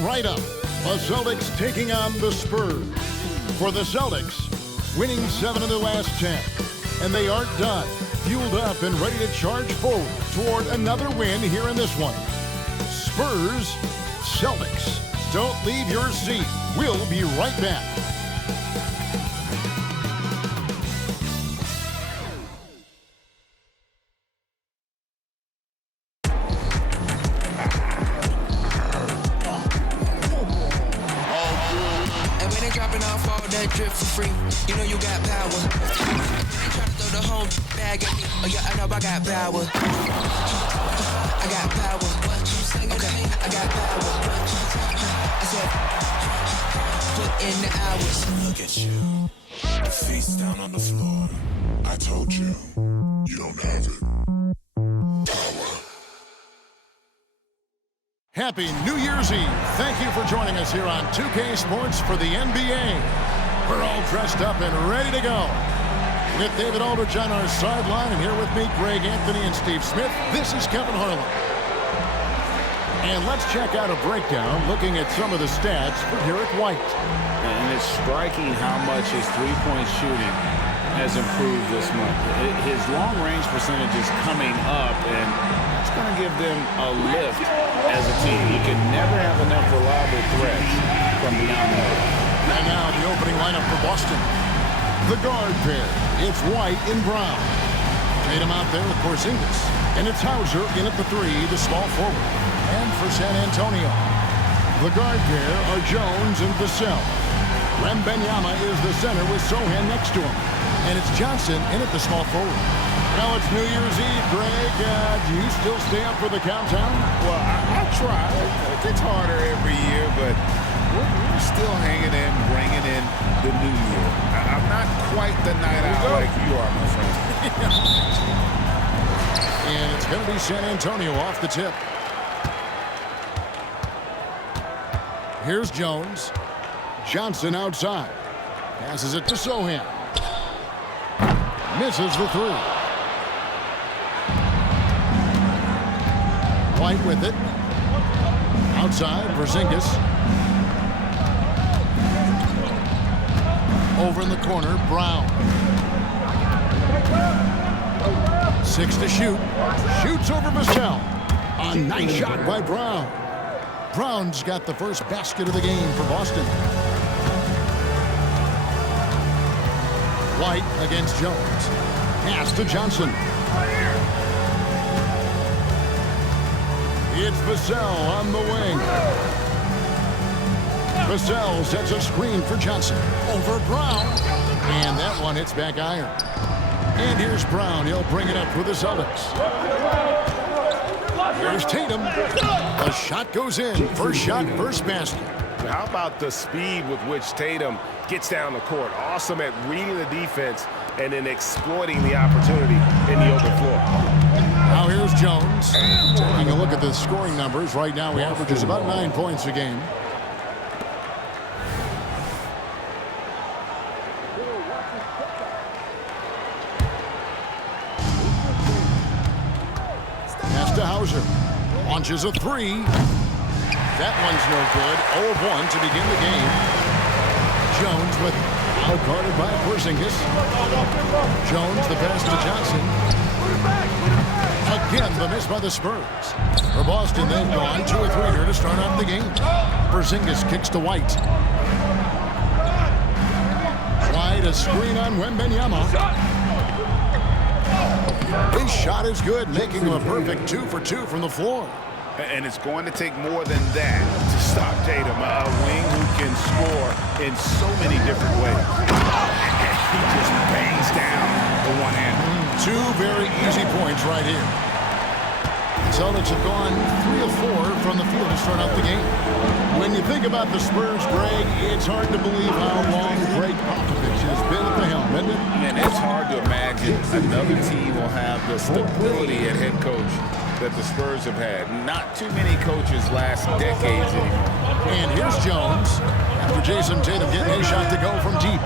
right up. The Celtics taking on the Spurs. For the Celtics, winning 7 of their last 10. And they aren't done. Fueled up and ready to charge forward toward another win here in this one. Spurs, Celtics. Don't leave your seat. We'll be right back. Drip for free, you know you got power. Ain't tryna throw the whole bag at me. Oh yeah, I know I got power. I got power. Okay, I got power. I said, put in the hours. Look at you, face down on the floor. I told you, you don't have it. Power. Happy New Year's Eve. Thank you for joining us here on 2K Sports for the NBA. We're all dressed up and ready to go. With David Aldridge on our sideline, and here with me, Greg Anthony and Steve Smith, this is Kevin Harlan. And let's check out a breakdown looking at some of the stats for Derek White. And it's striking how much his three-point shooting has improved this month. His long-range percentage is coming up, and it's going to give them a lift as a team. You can never have enough reliable threats from beyond the arc. And now the opening lineup for Boston. The guard pair. It's White and Brown. Tatum out there with Porzingis. And it's Hauser in at the 3, the small forward. And for San Antonio, the guard pair are Jones and Vassell. Wembanyama is the center with Sohan next to him. And it's Johnson in at the small forward. Now it's New Year's Eve, Greg. Do you still stay up for the countdown? Well, I try. It gets harder every year, but we're still hanging in, bringing in the new year. I'm not quite the night owl like you are, my friend. And it's going to be San Antonio off the tip. Here's Jones. Johnson outside. Passes it to Sohan. Misses the 3. White with it. Outside, Porzingis. Over in the corner, Brown. 6 to shoot. Shoots over Vassell. A nice shot by Brown. Brown's got the first basket of the game for Boston. White against Jones. Pass to Johnson. It's Vassell on the wing. Vassell sets a screen for Johnson. Over Brown. And that one hits back iron. And here's Brown. He'll bring it up for the Celtics. Here's Tatum. The shot goes in. First shot, first basket. How about the speed with which Tatum gets down the court? Awesome at reading the defense and then exploiting the opportunity in the open floor. Now here's Jones. Taking a look at the scoring numbers. Right now he averages about 9 points a game. Pass to Hauser. Launches a 3. That one's no good. 0-1 to begin the game. Jones with out-guarded by Porzingis. Jones the pass to Johnson. Again, the miss by the Spurs. For Boston, they've gone 2 or 3 here to start off the game. Porzingis kicks to White. White, a screen on Wembanyama. His shot is good, making him a perfect 2 for 2 from the floor. And it's going to take more than that to stop Tatum, a wing who can score in so many different ways. He just bangs down the one-hander. 2 very easy points right here. Celtics have gone 3 of 4 from the field to start out the game. When you think about the Spurs, Greg, it's hard to believe how long Greg Popovich has been at the helm, isn't it? And it's hard to imagine another team will have the stability at head coach that the Spurs have had. Not too many coaches last decades anymore. And here's Jones after Jason Tatum getting a shot to go from deep.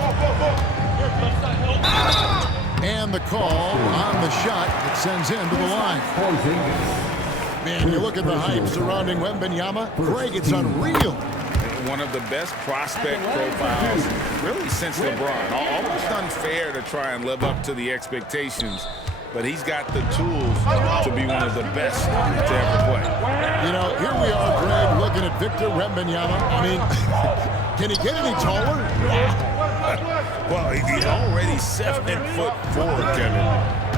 And the call on the shot that sends him to the line. Man, you look at the hype surrounding Wembanyama. Greg, it's unreal. One of the best prospect profiles really since LeBron. Almost unfair to try and live up to the expectations, but he's got the tools to be one of the best to ever play. You know, here we are, Greg, looking at Victor Wembanyama. I mean, can he get any taller? Well, he's already 7'4", Kevin.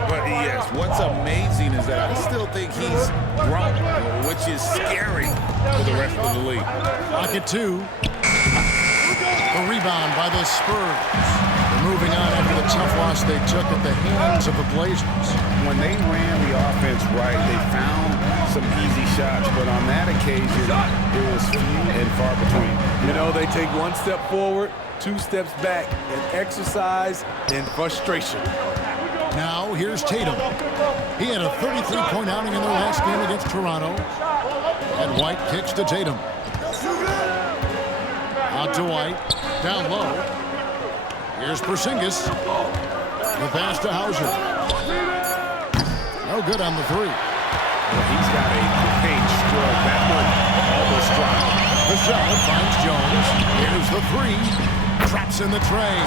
But yes, what's amazing is that I still think he's grown, which is scary for the rest of the league. Pocket two. The rebound by the Spurs. They're moving on after the tough loss they took at the hands of the Blazers. When they ran the offense right, they found some easy shots, but on that occasion, it was few and far between. You know, they take one step forward, 2 steps back, and exercise in frustration. Now, here's Tatum. He had a 33-point outing in their last game against Toronto. And White kicks to Tatum. Out to White. Down low. Here's Porzingis. The pass to Hauser. No good on the three. Well, he's got a page stroke. That one almost dropped. The shot finds Jones. Here's the three. Traps in the tray.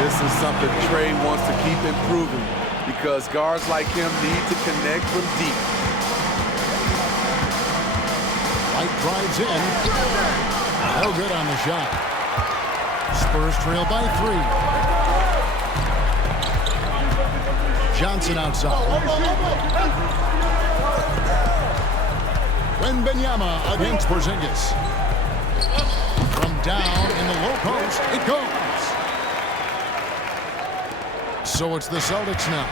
This is something Trey wants to keep improving because guards like him need to connect from deep. White drives in. No good on the shot. Spurs trail by 3. Johnson outside. Wembanyama against Porzingis. From down in the low post, it goes. So it's the Celtics now.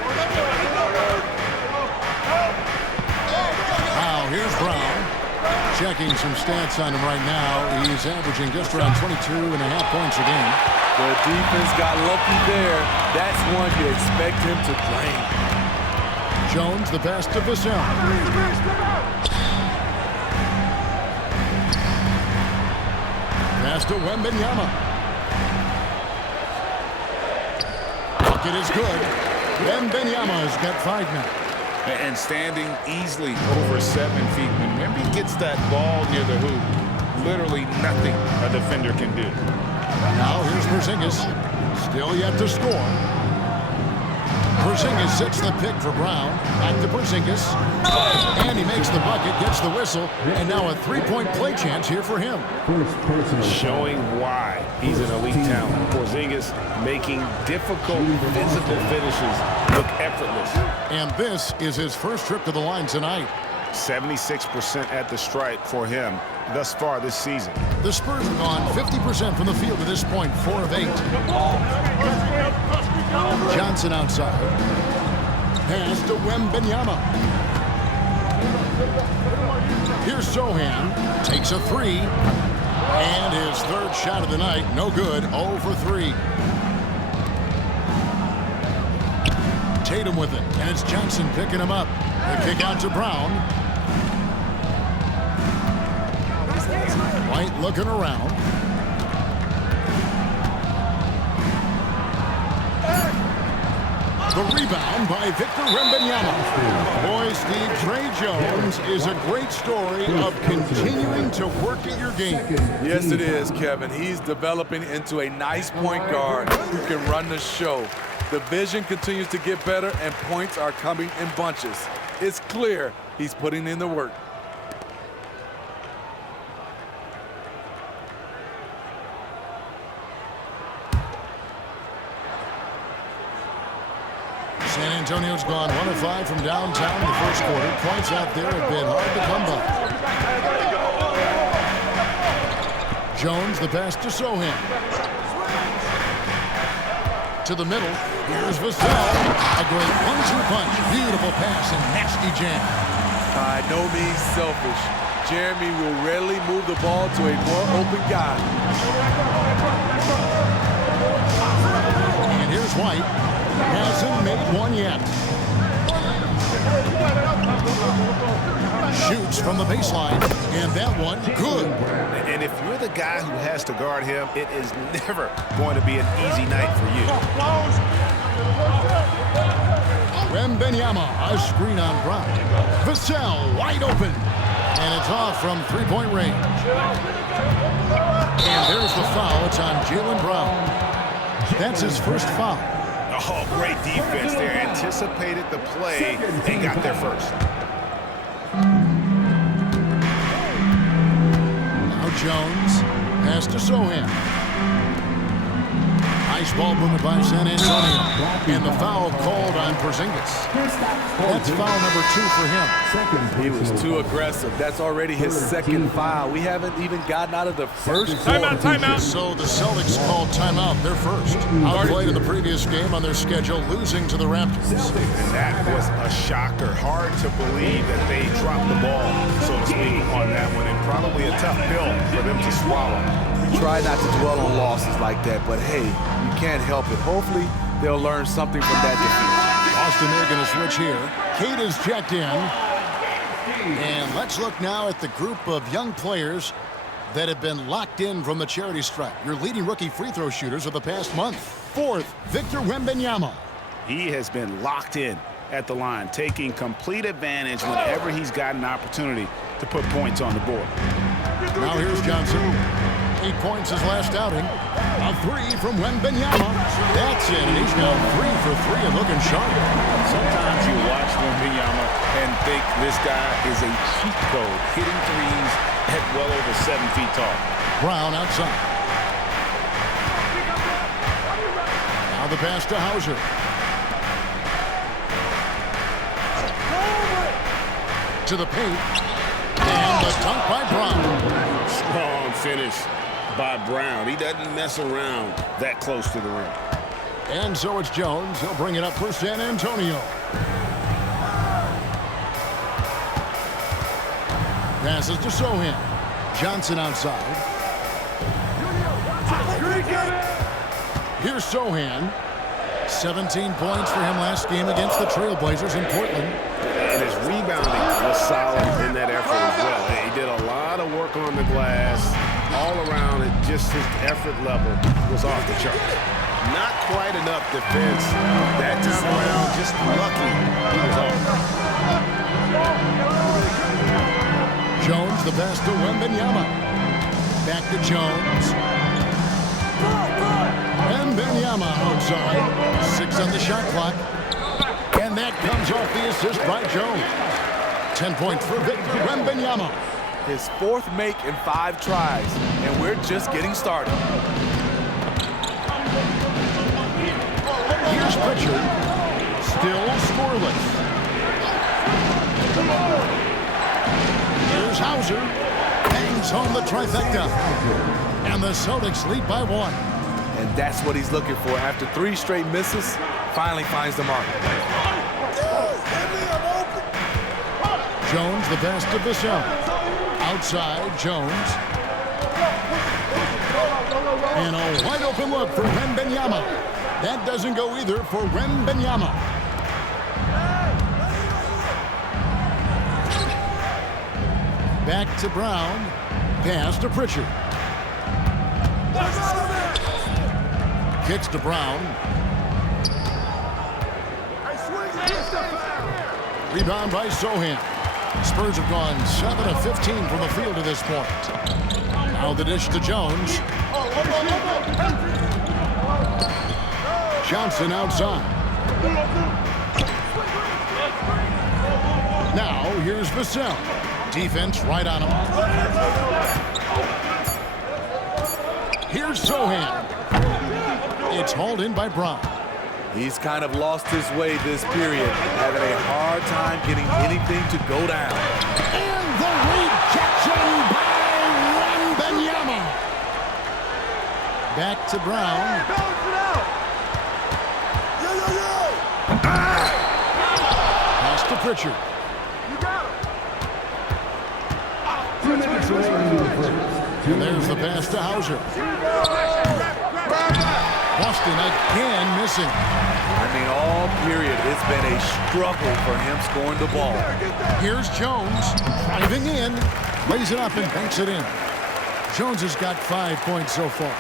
Now here's Brown. Checking some stats on him right now. He's averaging just around 22.5 points a game. The defense got lucky there. That's one you expect him to drain. Jones, the pass to Vassell. Pass to Wembanyama. Bucket is good. Wembanyama's got 5 now. And standing easily over 7 feet. When Wemby gets that ball near the hoop, literally nothing a defender can do. Now here's Porzingis. Still yet to score. Porzingis sets the pick for Brown. Back to Porzingis. And he makes the bucket, gets the whistle, and now a 3-point play chance here for him. Showing why he's an elite talent. Porzingis making difficult physical finishes look effortless. And this is his first trip to the line tonight. 76% at the stripe for him thus far this season. The Spurs have gone 50% from the field to this point, 4 of 8. Johnson outside. Pass to Wembanyama. Here's Sohan. Takes a 3. And his 3rd shot of the night. No good. 0 for 3. Tatum with it. And it's Johnson picking him up. The kick out to Brown. White looking around. The rebound by Victor Wembanyama. Boy, Steve, Trey Jones is a great story of continuing to work at your game. Yes, it is, Kevin. He's developing into a nice point guard who can run the show. The vision continues to get better, and points are coming in bunches. It's clear he's putting in the work. San Antonio's gone 1 of 5 from downtown in the first quarter. Points out there have been hard to come by. Jones, the pass to Sohan. To the middle. Here's Vassell. A great 1-2 punch. Beautiful pass and nasty jam. By no means selfish. Jeremy will rarely move the ball to a more open guy. And here's White. Hasn't made one yet. Shoots from the baseline, and that one good. And if you're the guy who has to guard him, it is never going to be an easy night for you. Wembanyama, a screen on Brown. Vassell wide open. And it's off from three-point range. And there's the foul. It's on Jaylen Brown. That's his first foul. Oh, great defense there. Anticipated the play and got there first. Now Jones. Pass to Sohan. Nice ball movement by San Antonio. And the foul called on Porzingis. That's foul number 2 for him. He was too aggressive. That's already his second foul. We haven't even gotten out of the first. Timeout. So the Celtics called timeout. They're first. Outplayed in the previous game on their schedule, losing to the Raptors. And that was a shocker. Hard to believe that they dropped the ball, so to speak, on that one. And probably a tough pill for them to swallow. Try not to dwell on losses like that, but hey, you can't help it. Hopefully, they'll learn something from that defeat. Austin, they're going to switch here. Kate is checked in. And let's look now at the group of young players that have been locked in from the charity stripe. Your leading rookie free throw shooters of the past month. Fourth, Victor Wembanyama. He has been locked in at the line, taking complete advantage whenever he's got an opportunity to put points on the board. Now here's Johnson. 8 points his last outing. A 3 from Wembanyama. That's it, and he's now 3 for 3 and looking sharp. Sometimes you watch Wembanyama and think this guy is a cheat code, hitting threes at well over 7 feet tall. Brown outside. Now the pass to Hauser. To the paint. And the dunk by Brown. Strong finish by Brown. He doesn't mess around that close to the rim. And so it's Jones. He'll bring it up for San Antonio. Passes to Sohan. Johnson outside. Here's Sohan. 17 points for him last game against the Trailblazers in Portland. And his rebounding was solid in that effort as well. He did a lot of work on the glass. All around, it just his effort level was off the charts. Not quite enough defense that time around. Just lucky he was off. Jones, the pass to Wembanyama. Back to Jones. Wembanyama outside. 6 on the shot clock. And that comes off the assist by Jones. 10 points for Victor Wembanyama. His 4th make in 5 tries, and we're just getting started. Here's Pritchard. Still scoreless. Here's Hauser. Hangs home the trifecta. And the Celtics lead by 1. And that's what he's looking for. After 3 straight misses, finally finds the mark. Jones, the pass to Vassell. Outside, Jones. And a wide open look for Wembanyama. That doesn't go either for Wembanyama. Back to Brown. Pass to Pritchard. Kicks to Brown. Rebound by Sohan. Spurs have gone 7 of 15 from the field to this point. Now the dish to Jones. Johnson outside. Now here's Vassell. Defense right on him. Here's Sohan. It's hauled in by Brown. He's kind of lost his way this period, having a hard time getting anything to go down. And the rejection by Wembanyama. Back to Brown. Pass to Pritchard. And there's the pass to Hauser. Boston again missing. I mean, all period, it's been a struggle for him scoring the ball. Here's Jones driving in, lays it up and banks it in. Jones has got 5 points so far.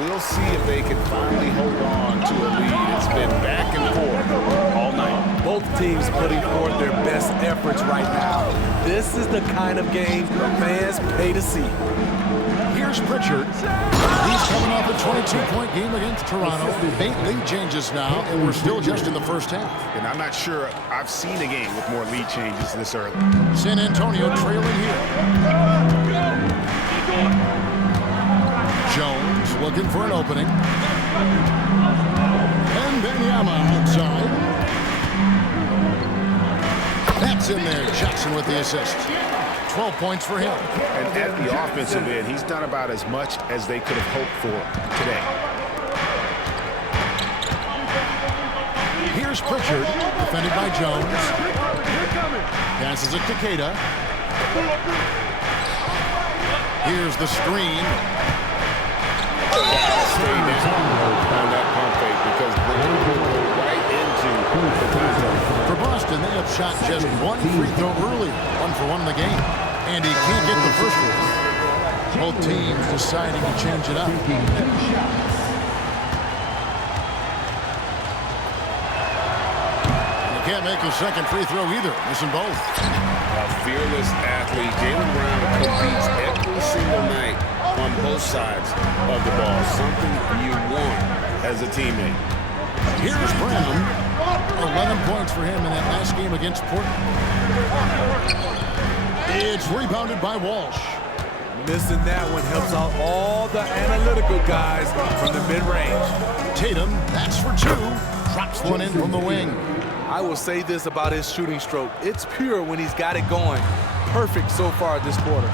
We'll see if they can finally hold on to a lead. It's been back and forth all night. Both teams putting forth their best efforts right now. This is the kind of game fans pay to see. Here's Pritchard. He's coming off a 22-point game against Toronto. 8 lead changes now, and we're still just in the first half. And I'm not sure I've seen a game with more lead changes this early. San Antonio trailing here. Jones looking for an opening. And Benyama outside. That's in there. Jackson with the assist. 12 points for him. And at the offensive end, he's done about as much as they could have hoped for today. Here's Pritchard, defended by Jones. Passes it to Queta. Here's the screen. Stay down on that pump fake because they go right into the contact. For Boston, they have shot just 1 free throw early, 1-for-1 in the game. And he can't get the first one. Both teams deciding to change it up. You can't make a second free throw either. Missing both. A fearless athlete, Jaylen Brown competes every single night on both sides of the ball. Something you want as a teammate. Here's Branham. 11 points for him in that last game against Portland. It's rebounded by Walsh. Missing that one helps out all the analytical guys from the mid-range. Tatum, that's for 2. Drops one in from the wing. I will say this about his shooting stroke. It's pure when he's got it going. Perfect so far this quarter.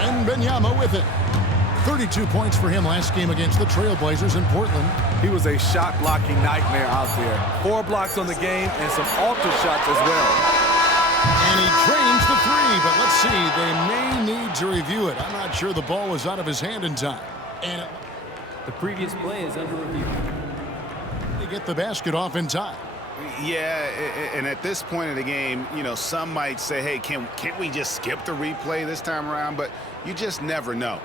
And Benyama with it. 32 points for him last game against the Trailblazers in Portland. He was a shot-blocking nightmare out there. 4 blocks on the game and some alter shots as well. And he drains the 3, but let's see. They may need to review it. I'm not sure the ball was out of his hand in time. And the previous play is under review. They get the basket off in time. Yeah, and at this point in the game, you know, some might say, hey, can't we just skip the replay this time around? But you just never know.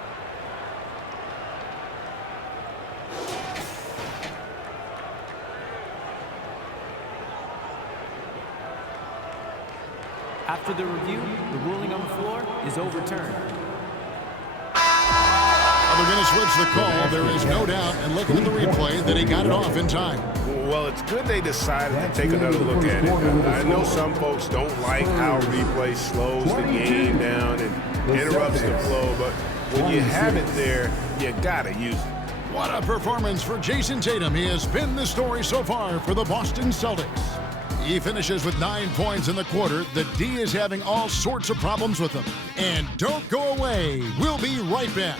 After the review, the ruling on the floor is overturned. They're going to switch the call. There is no doubt, and looking at the replay, that he got it off in time. Well, it's good they decided to take another look at it. I know some folks don't like how replay slows the game down and interrupts the flow, but when you have it there, you got to use it. What a performance for Jason Tatum. He has been the story so far for the Boston Celtics. He finishes with 9 points in the quarter. The D is having all sorts of problems with him. And don't go away. We'll be right back.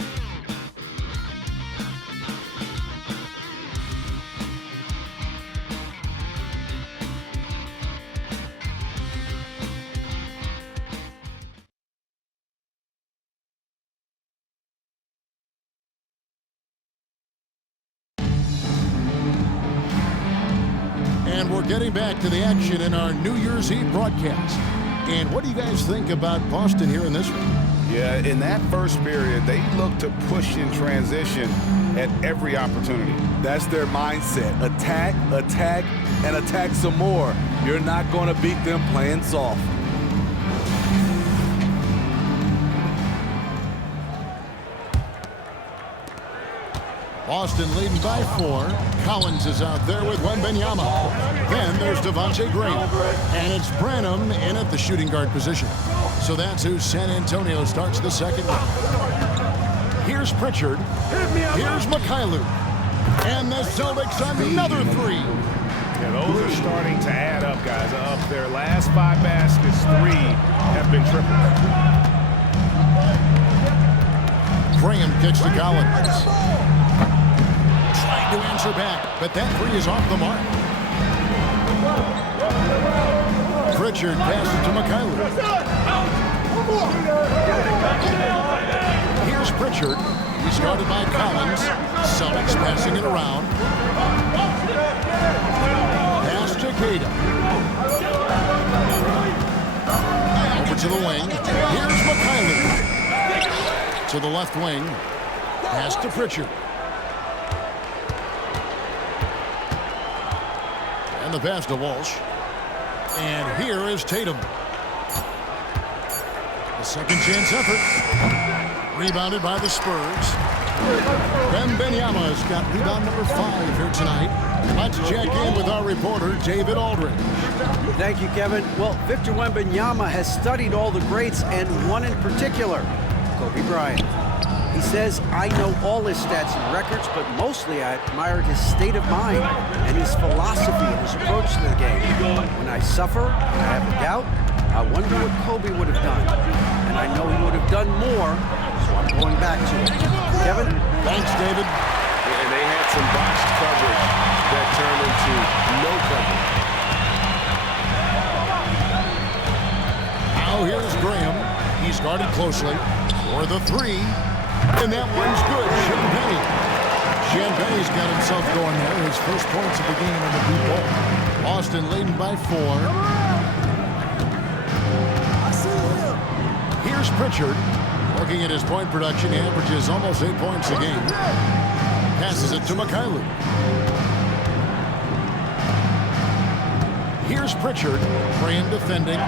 And we're getting back to the action in our New Year's Eve broadcast. And what do you guys think about Boston here in this one? Yeah, in that first period, they looked to push in transition at every opportunity. That's their mindset. Attack, attack, and attack some more. You're not going to beat them playing soft. Boston leading by 4. Collins is out there with Wembanyama. Then there's Devontae Graham. And it's Branham in at the shooting guard position. So that's who San Antonio starts the second round. Here's Pritchard. Here's Mikhailuk. And the Celtics another 3. Yeah, those are starting to add up, guys. Of their last 5 baskets, 3 have been tripled. Graham kicks to Collins. To answer back, but that 3 is off the mark. Pritchard passes to Mikhailuk. Here's Pritchard. He's guarded by Collins. Celtics passing it around. Pass to Queta. Over to the wing. Here's Mikhailuk. To the left wing. Pass to Pritchard. On the pass to Walsh. And here is Tatum. A second chance effort. Rebounded by the Spurs. Wembanyama's got rebound number 5 here tonight. Let's check in with our reporter, David Aldridge. Thank you, Kevin. Well, Victor Wembanyama has studied all the greats and one in particular, Kobe Bryant. He says, I know all his stats and records, but mostly I admired his state of mind and his philosophy and his approach to the game. When I suffer, I have a doubt, I wonder what Kobe would have done. And I know he would have done more, so I'm going back to it. Kevin? Thanks, David. And they had some botched coverage that turned into no coverage. Now here's Graham. He's guarded closely for the 3. And that one's good. Champagne's got himself going there. His first points of the game in the blue ball. Boston leading by 4. Here's Pritchard. Looking at his point production, he averages almost 8 points a game. Passes it to Mikhailuk. Here's Pritchard. Graham defending.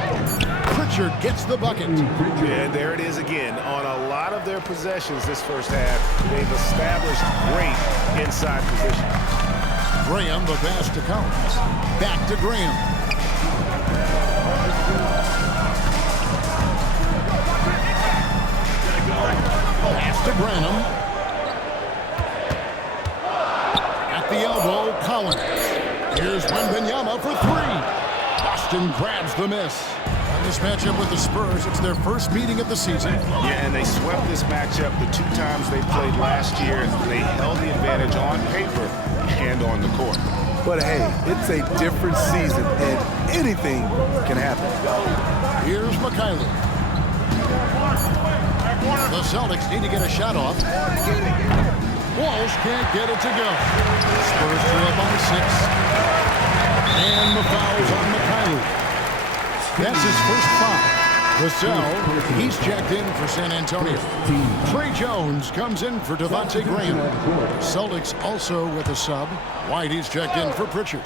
Pritchard gets the bucket. And there it is again. On a lot of their possessions this first half, they've established great inside position. Graham, the pass to Collins. Back to Graham. Pass to Branham. At the elbow, Collins. Here's Wembanyama for 3. Boston grabs the miss. On this matchup with the Spurs, it's their first meeting of the season. Yeah, and they swept this matchup the 2 times they played last year. They held the advantage on paper and on the court. But hey, it's a different season, and anything can happen. Here's Mikhailuk. The Celtics need to get a shot off. Walsh can't get it to go. Spurs trail by 6. And the foul's on Mikhailuk. That's his first foul. Vassell, he's checked in for San Antonio. Trey Jones comes in for Devontae Graham. Celtics also with a sub. White, he's checked in for Pritchard.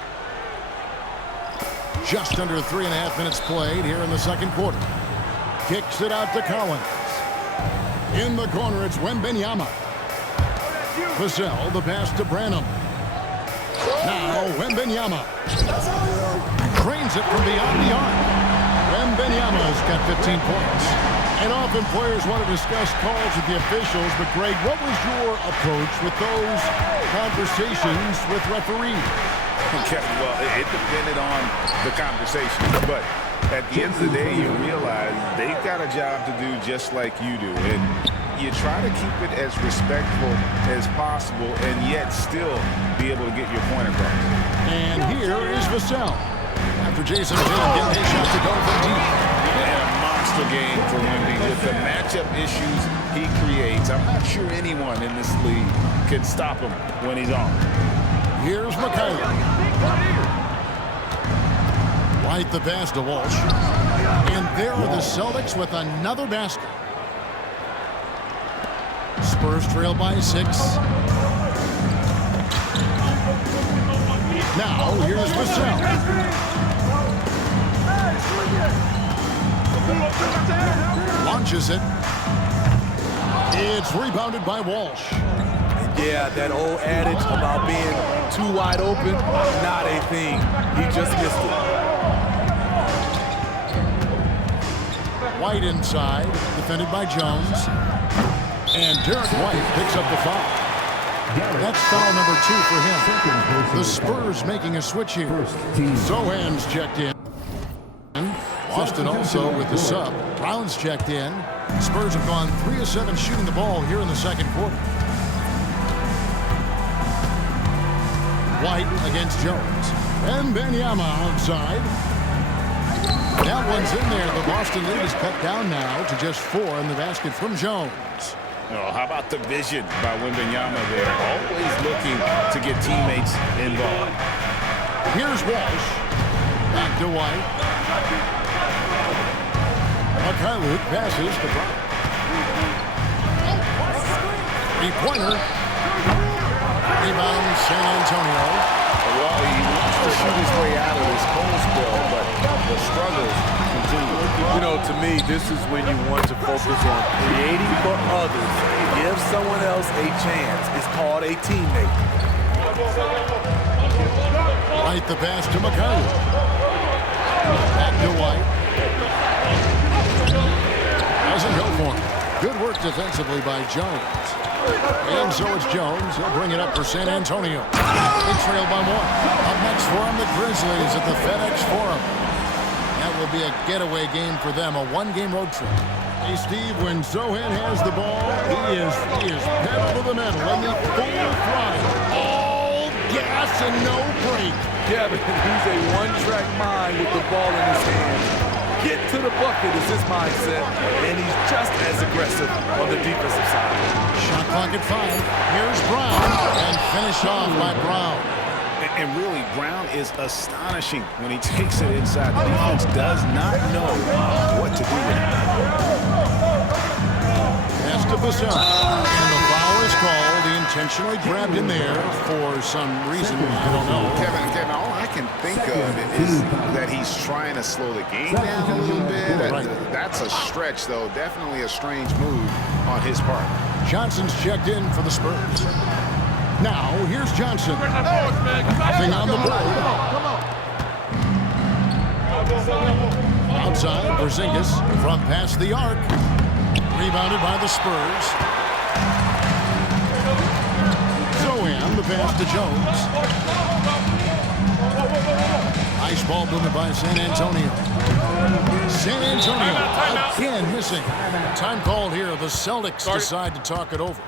Just under 3.5 minutes played here in the second quarter. Kicks it out to Collins. In the corner, it's Wembanyama. Vassell, the pass to Branham. Now Wembanyama. Cranes it from beyond the arc. Wembanyama's got 15 points. And often players want to discuss calls with the officials, but Greg, what was your approach with those conversations with referees? Okay, well, it depended on the conversation, but at the end of the day, you realize they've got a job to do just like you do, and you try to keep it as respectful as possible and yet still be able to get your point across. And here is Vassell. After Jason Tatum getting his shot to go from deep. And a monster game for Wemby with the matchup issues he creates. I'm not sure anyone in this league can stop him when he's on. Here's Mikhailuk. White the pass to Walsh. And there are the Celtics with another basket. Spurs trail by 6. Now here's Vassell. Launches it. It's rebounded by Walsh. Yeah, that old adage about being too wide open, not a thing. He just missed it. White inside, defended by Jones. And Derek White picks up the foul. That's foul number 2 for him. The Spurs making a switch here. Zohan's checked in. Boston also with the sub. Brown's checked in. Spurs have gone 3 of 7 shooting the ball here in the second quarter. White against Jones. And Wembanyama outside. That one's in there. The Boston lead is cut down now to just 4 in the basket from Jones. Oh, how about the vision by Wembanyama there? Always looking to get teammates involved. Here's Walsh. Back to White. Mikhailuk passes to Brown. 3-pointer. Rebound San Antonio. Well, he wants to to shoot his way out of this cold spell, but the struggles continue. You know, to me, this is when you want to focus on creating for others. Give someone else a chance. It's called a teammate. White the pass to McCoy. Back to White. Doesn't go for him. Good work defensively by Jones. And so it's Jones. He'll bring it up for San Antonio. They trail by one. Up next for them, the Grizzlies at the FedEx Forum. That will be a getaway game for them, a one-game road trip. Hey, Steve, when Zohan has the ball, he is pedal to the metal in the full throttle. All gas and no brake. Kevin, he's a one-track mind with the ball in his hands. Get to the bucket is his mindset, and he's just as aggressive on the defensive side. Shot clock at 5. Here's Brown, and finished off by Brown. And really, Brown is astonishing when he takes it inside. The defense does not know what to do with it. Pass to Vassell. And the foul is called. He intentionally grabbed in there for some reason. I don't know. Kevin, all I can think of is that he's trying to slow the game down a little bit. Right. That's a stretch, though. Definitely a strange move on his part. Johnson's checked in for the Spurs. Now, here's Johnson. Nothing on the board. Outside, Porzingis from past the arc. Rebounded by the Spurs. Zohan, the pass to Jones. Nice ball movement by San Antonio. San Antonio again missing. Time called here. The Celtics decide to talk it over.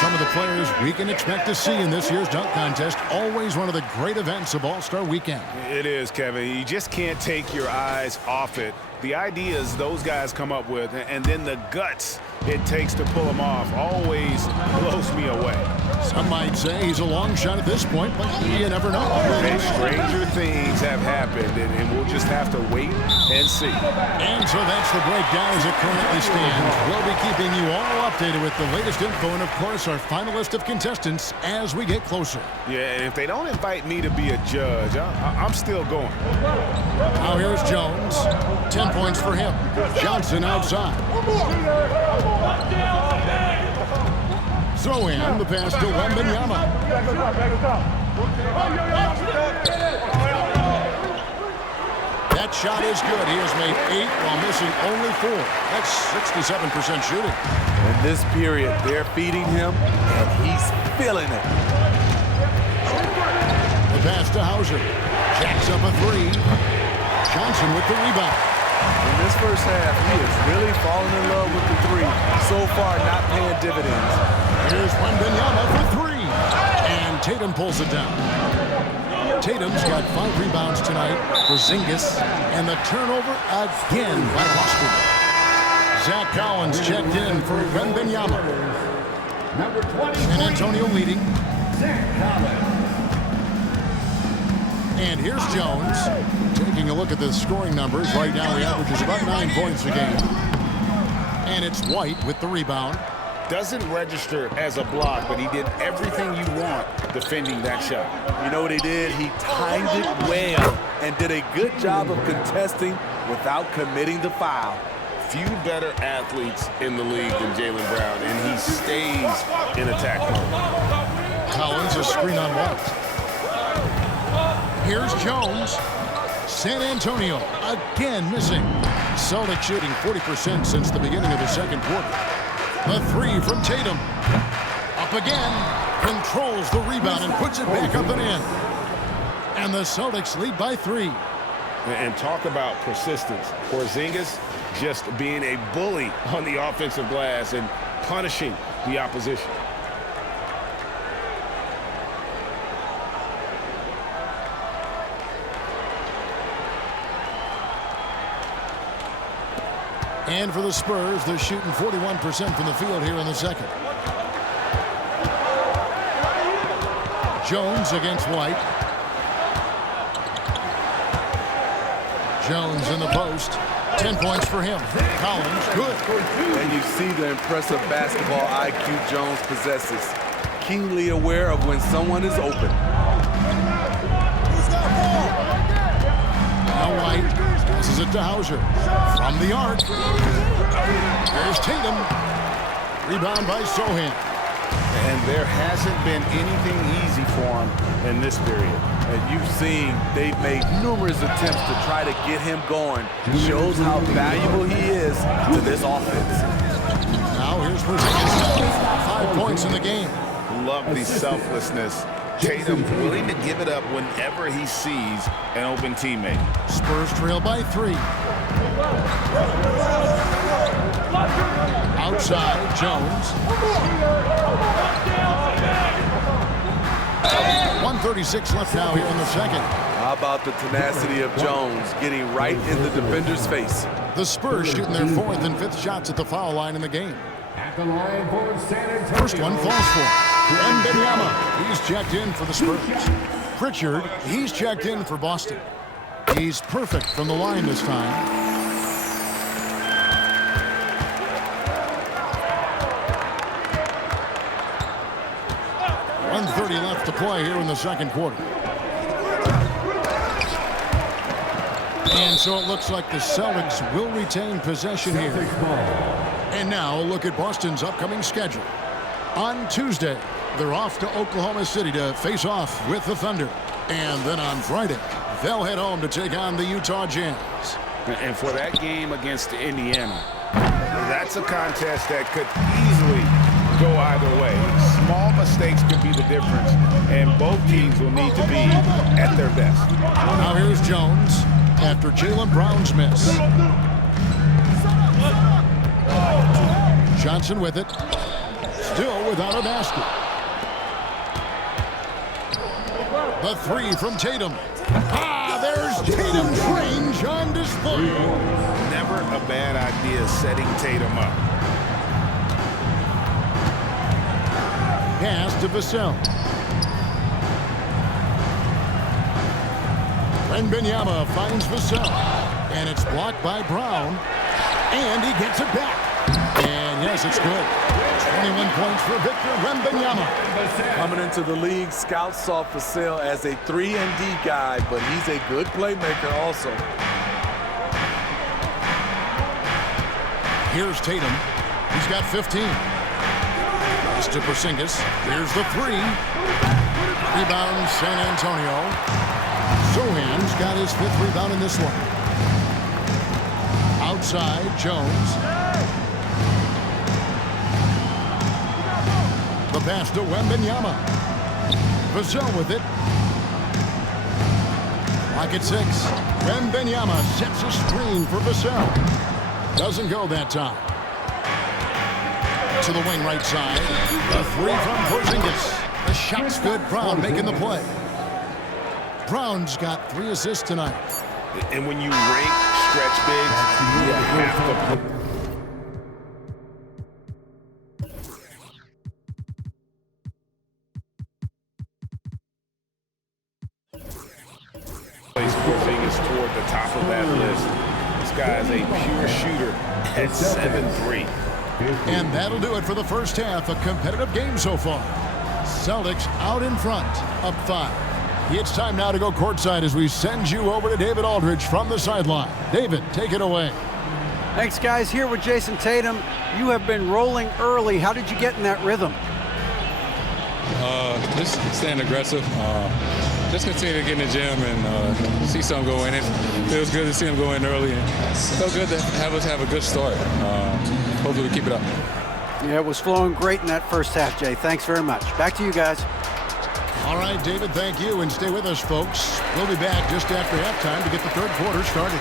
Some of the players we can expect to see in this year's dunk contest. Always one of the great events of All-Star Weekend. It is, Kevin. You just can't take your eyes off it. The ideas those guys come up with, and then the guts it takes to pull them off, always blows me away. Some might say he's a long shot at this point, but you never know. And stranger things have happened, and we'll just have to wait and see. And so that's the breakdown as it currently stands. We'll be keeping you all updated with the latest info and, of course, our final list of contestants as we get closer. Yeah, and if they don't invite me to be a judge, I'm still going. Now here's Jones. 10 points for him. Johnson outside. Zohan, the pass to Wembanyama. That shot is good. He has made 8 while missing only 4. That's 67% shooting. In this period, they're feeding him, and he's feeling it. The pass to Hauser. Jacks up a 3. Johnson with the rebound. In this first half, he is really falling in love with the 3. So far, not paying dividends. Here's Wembanyama for 3. And Tatum pulls it down. Tatum's got 5 rebounds tonight for Porzingis. And the turnover again by Boston. Zach Collins checked in for Wembanyama. San Antonio leading. And here's Jones. Taking a look at the scoring numbers. Right now he averages about 9 points a game. And it's White with the rebound. Doesn't register as a block, but he did everything you want defending that shot. You know what he did? He timed it well and did a good job of contesting without committing the foul. Few better athletes in the league than Jaylen Brown, and he stays in attack mode. Collins a screen on White. Here's Jones. San Antonio again missing. Celtics shooting 40% since the beginning of the second quarter. The three from Tatum. Up again. Controls the rebound and puts it back up and in. And the Celtics lead by 3. And talk about persistence. Porzingis just being a bully on the offensive glass and punishing the opposition. And for the Spurs, they're shooting 41% from the field here in the second. Jones against White. Jones in the post. 10 points for him. Collins, good. And you see the impressive basketball IQ Jones possesses. Keenly aware of when someone is open. Now White passes it to Hauser. From the arc. There's Tatum. Rebound by Sohan. And there hasn't been anything easy for him in this period. And you've seen they've made numerous attempts to try to get him going. Shows how valuable he is to this offense. Now here's Porzingis. 5 points in the game. Love the selflessness. Tatum willing to give it up whenever he sees an open teammate. Spurs trail by 3. Outside, Jones. 1:36 left now here in the second. How about the tenacity of Jones getting right in the defender's face? The Spurs shooting their 4th and 5th shots at the foul line in the game. First one falls for Wembanyama. He's checked in for the Spurs. Pritchard, he's checked in for Boston. He's perfect from the line this time. .30 left to play here in the second quarter. And so it looks like the Celtics will retain possession here. And now a look at Boston's upcoming schedule. On Tuesday, they're off to Oklahoma City to face off with the Thunder. And then on Friday, they'll head home to take on the Utah Jazz. And for that game against Indiana, that's a contest that could easily go either way. Small mistakes could be the difference, and both teams will need to be at their best. Now here's Jones after Jaylen Brown's miss. Johnson with it. Still without a basket. The three from Tatum. There's Tatum's range on display. Never a bad idea setting Tatum up. Pass to Vassell. Wembanyama finds Vassell. And it's blocked by Brown. And he gets it back. And yes, it's good. 21 points for Victor Wembanyama. Coming into the league, scouts saw Vassell as a 3-and-D guy, but he's a good playmaker also. Here's Tatum. He's got 15. Pass to Porzingis. Here's the three. Rebound San Antonio. Sohan's got his 5th rebound in this one. Outside, Jones. The pass to Wembanyama. Vassell with it. Lock at 6. Wembanyama sets a screen for Vassell. Doesn't go that time. To the wing right side. The three from Porzingis. The shot's good. Brown making the play. Brown's got 3 assists tonight. And when you rank stretch bigs, you have to place Porzingis toward the top of that list. This guy is a pure shooter at 7-3. And that'll do it for the first half. A competitive game so far. Celtics out in front, up 5. It's time now to go courtside as we send you over to David Aldridge from the sideline. David, take it away. Thanks, guys. Here with Jason Tatum. You have been rolling early. How did you get in that rhythm? Just staying aggressive. just continue to get in the gym and see something go in. It feels good to see him go in early, and so good to have us have a good start. Hopefully we keep it up. Yeah, it was flowing great in that first half, Jay. Thanks very much. Back to you guys. All right, David, thank you, and stay with us, folks. We'll be back just after halftime to get the third quarter started.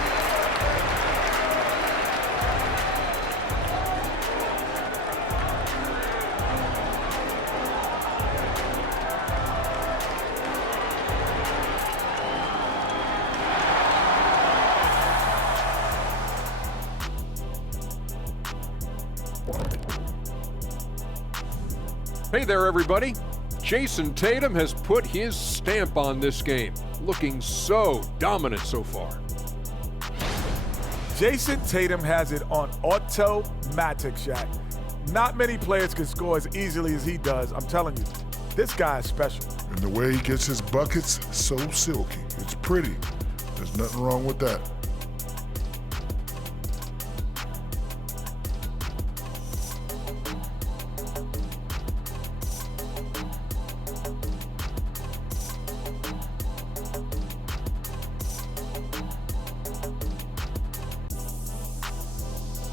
Hey there, everybody. Jason Tatum has put his stamp on this game, looking so dominant so far. Jason Tatum has it on automatic, Shaq. Not many players can score as easily as he does. I'm telling you, this guy is special. And the way he gets his buckets, so silky. It's pretty. There's nothing wrong with that.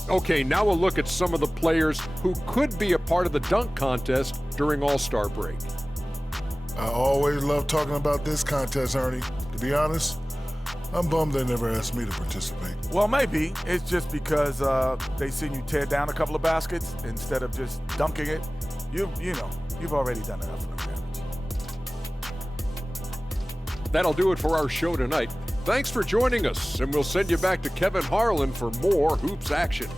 Okay, now a look at some of the players who could be a part of the dunk contest during All-Star break. I always love talking about this contest, Ernie. To be honest, I'm bummed they never asked me to participate. Well, maybe it's just because they seen you tear down a couple of baskets instead of just dunking it. You know, you've already done enough of them damage. That'll do it for our show tonight. Thanks for joining us, and we'll send you back to Kevin Harlan for more hoops action.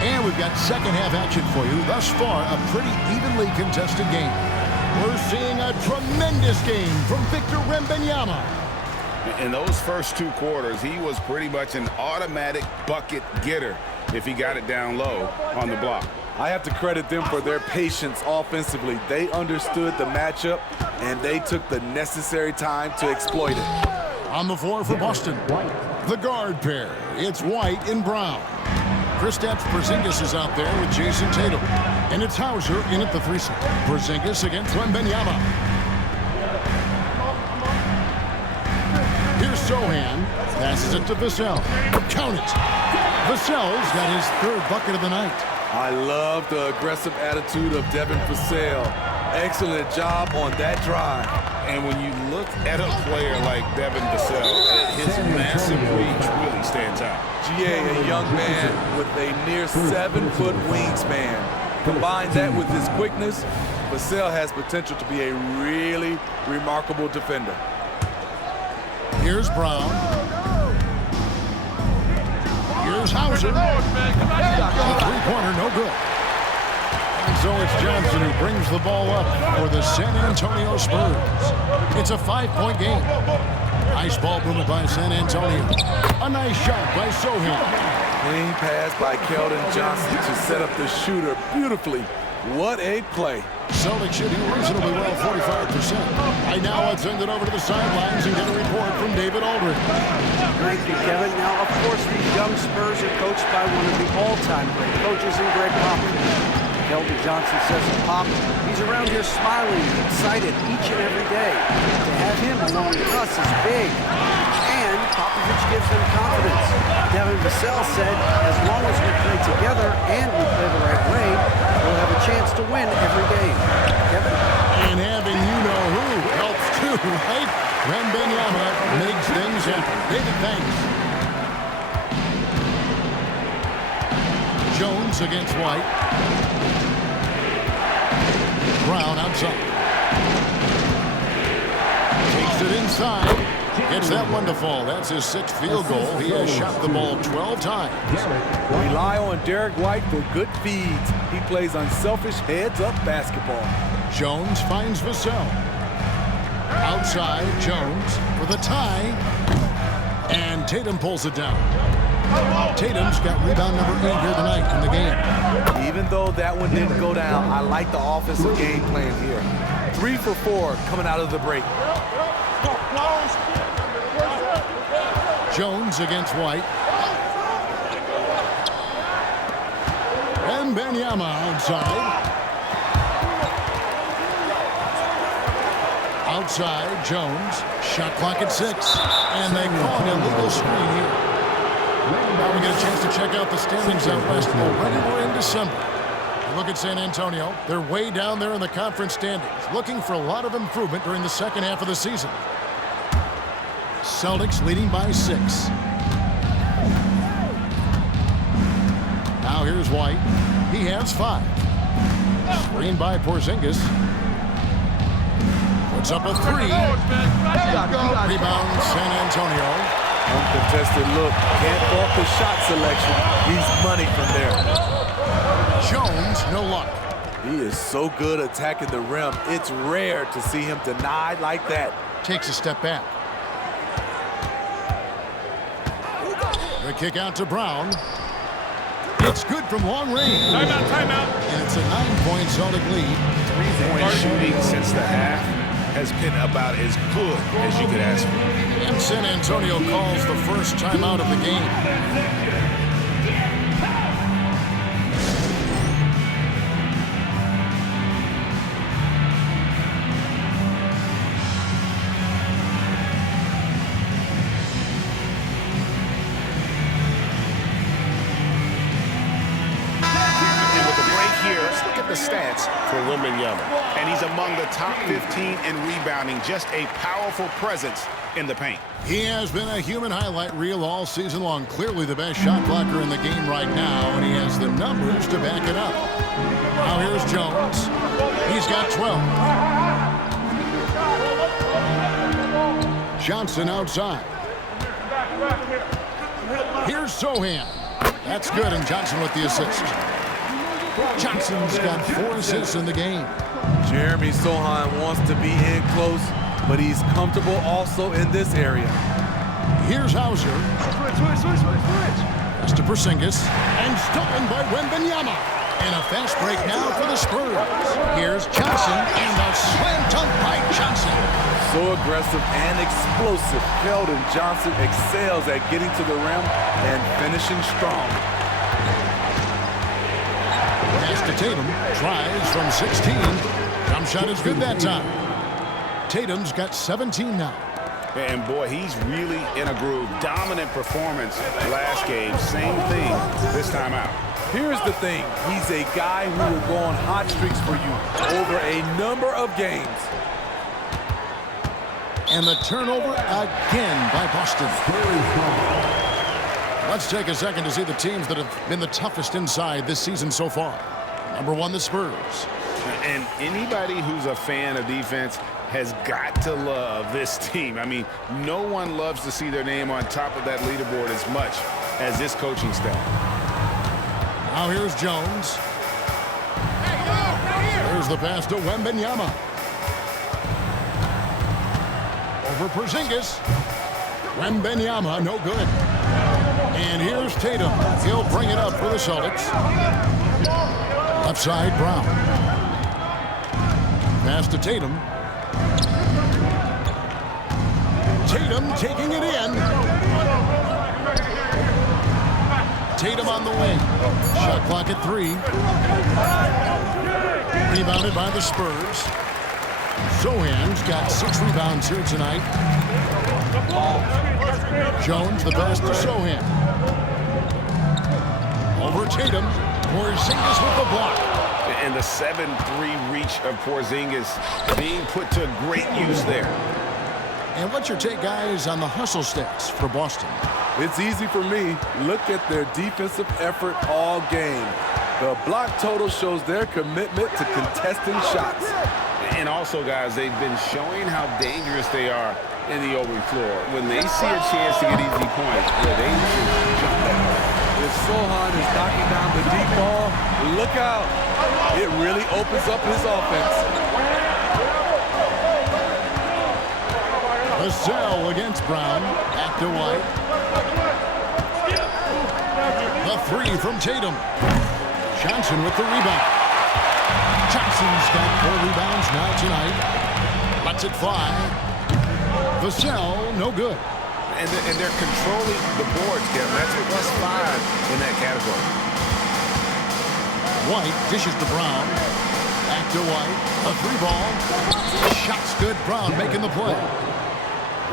And we've got second half action for you. Thus far, a pretty evenly contested game. We're seeing a tremendous game from Victor Wembanyama. In those first two quarters, he was pretty much an automatic bucket getter if he got it down low on the block. I have to credit them for their patience offensively. They understood the matchup, and they took the necessary time to exploit it. On the floor for Boston, the guard pair. It's White and Brown. Kristaps Porzingis is out there with Jason Tatum. And it's Hauser in at the 3-set. Porzingis against Wembanyama. Here's Sohan, passes it to Vassell. Count it. Vassell's got his third bucket of the night. I love the aggressive attitude of Devin Vassell. Excellent job on that drive. And when you look at a player like Devin Vassell, his massive reach really stands out. GA, a young man with a near 7-foot wingspan. Combine that with his quickness, Vassell has potential to be a really remarkable defender. Here's Brown. Here's Hauser. The three-pointer, no good. And so it's Johnson who brings the ball up for the San Antonio Spurs. It's a 5-point game. Nice ball movement by San Antonio. A nice shot by Sohan. Clean pass by Keldon Johnson to set up the shooter beautifully. What a play. Celtics shooting reasonably well, 45%. Right now, let's send it over to the sidelines and get a report from David Aldridge. Thank you, Kevin. Now, of course, these young Spurs are coached by one of the all-time great coaches in Greg Popovich. Keldon Johnson says of Pop, he's around here smiling and excited each and every day. To have him along with us is big. And Popovich gives them confidence. Devin Vassell said, as long as we play together and we play the right way, we'll have a chance to win every game. Kevin? And having you-know-who helps too, right? Wembanyama makes things happen. David, thanks. Jones against White. Brown outside. Takes it inside. Gets that one to fall. That's his 6th field goal. He has shot the ball 12 times. Rely on Derek White for good feeds. He plays unselfish heads-up basketball. Jones finds Vassell. Outside, Jones for the tie. And Tatum pulls it down. Tatum's got rebound number 8 here tonight in the game. Even though that one didn't go down, I like the offensive game plan here. 3 for 4 coming out of the break. Jones against White. Wembanyama outside. Outside, Jones. Shot clock at 6. And they call an illegal screen here. Now we get a chance to check out the standings out west. Already we're in December. Look at San Antonio. They're way down there in the conference standings, looking for a lot of improvement during the second half of the season. Celtics leading by 6. Now here's White. He has 5. Screen by Porzingis. Puts up a 3. Rebound San Antonio. Uncontested look. Can't fault the shot selection. He's money from there. Jones, no luck. He is so good attacking the rim. It's rare to see him denied like that. Takes a step back. The kick out to Brown. It's good from long range. Timeout. And it's a 9-point Celtic lead. 3-point shooting since the half has been about as good as you could ask for. And San Antonio calls the first timeout of the game. The stats for Wembanyama, and he's among the top 15 in rebounding. Just a powerful presence in the paint. He has been a human highlight reel all season long. Clearly the best shot blocker in the game right now, and he has the numbers to back it up. Now here's Jones. He's got 12. Johnson outside. Here's Sohan. That's good, and Johnson with the assist. Johnson's got 4 assists in the game. Jeremy Sohan wants to be in close, but he's comfortable also in this area. Here's Hauser. Pass to Porzingis, and stolen by Wembanyama. And a fast break now for the Spurs. Here's Johnson, and the slam dunk by Johnson. So aggressive and explosive. Keldon Johnson excels at getting to the rim and finishing strong. Pass to Tatum, tries from 16. Jump shot is good that time. Tatum's got 17 now. And boy, he's really in a groove. Dominant performance last game. Same thing this time out. Here's the thing. He's a guy who will go on hot streaks for you over a number of games. And the turnover again by Boston. Let's take a second to see the teams that have been the toughest inside this season so far. Number 1, the Spurs. And anybody who's a fan of defense has got to love this team. I mean, no one loves to see their name on top of that leaderboard as much as this coaching staff. Now here's Jones. There's the pass to Wembanyama. Over Porzingis. Wembanyama, no good. And here's Tatum. He'll bring it up for the Celtics. Left side, Brown. Pass to Tatum. Tatum taking it in. Tatum on the wing. Shot clock at 3. Rebounded by the Spurs. Sohan's got 6 rebounds here tonight. Jones the pass to Sohan. Over Tatum. Porzingis with the block. And the 7-3 reach of Porzingis being put to great use there. And what's your take, guys, on the hustle stats for Boston? It's easy for me. Look at their defensive effort all game. The block total shows their commitment to contesting shots. And also, guys, they've been showing how dangerous they are in the open floor. When they see a chance to get easy points, they jump out. If Sohan is knocking down the deep ball, look out. It really opens up his offense. Vassell against Brown. Back to White. The 3 from Tatum. Johnson with the rebound. Johnson's got 4 rebounds now tonight. Lets it fly. Vassell, no good. and they're controlling the boards, Kevin. That's +5 in that category. White dishes to Brown. Back to White. A 3-ball. Shot's good. Brown making the play.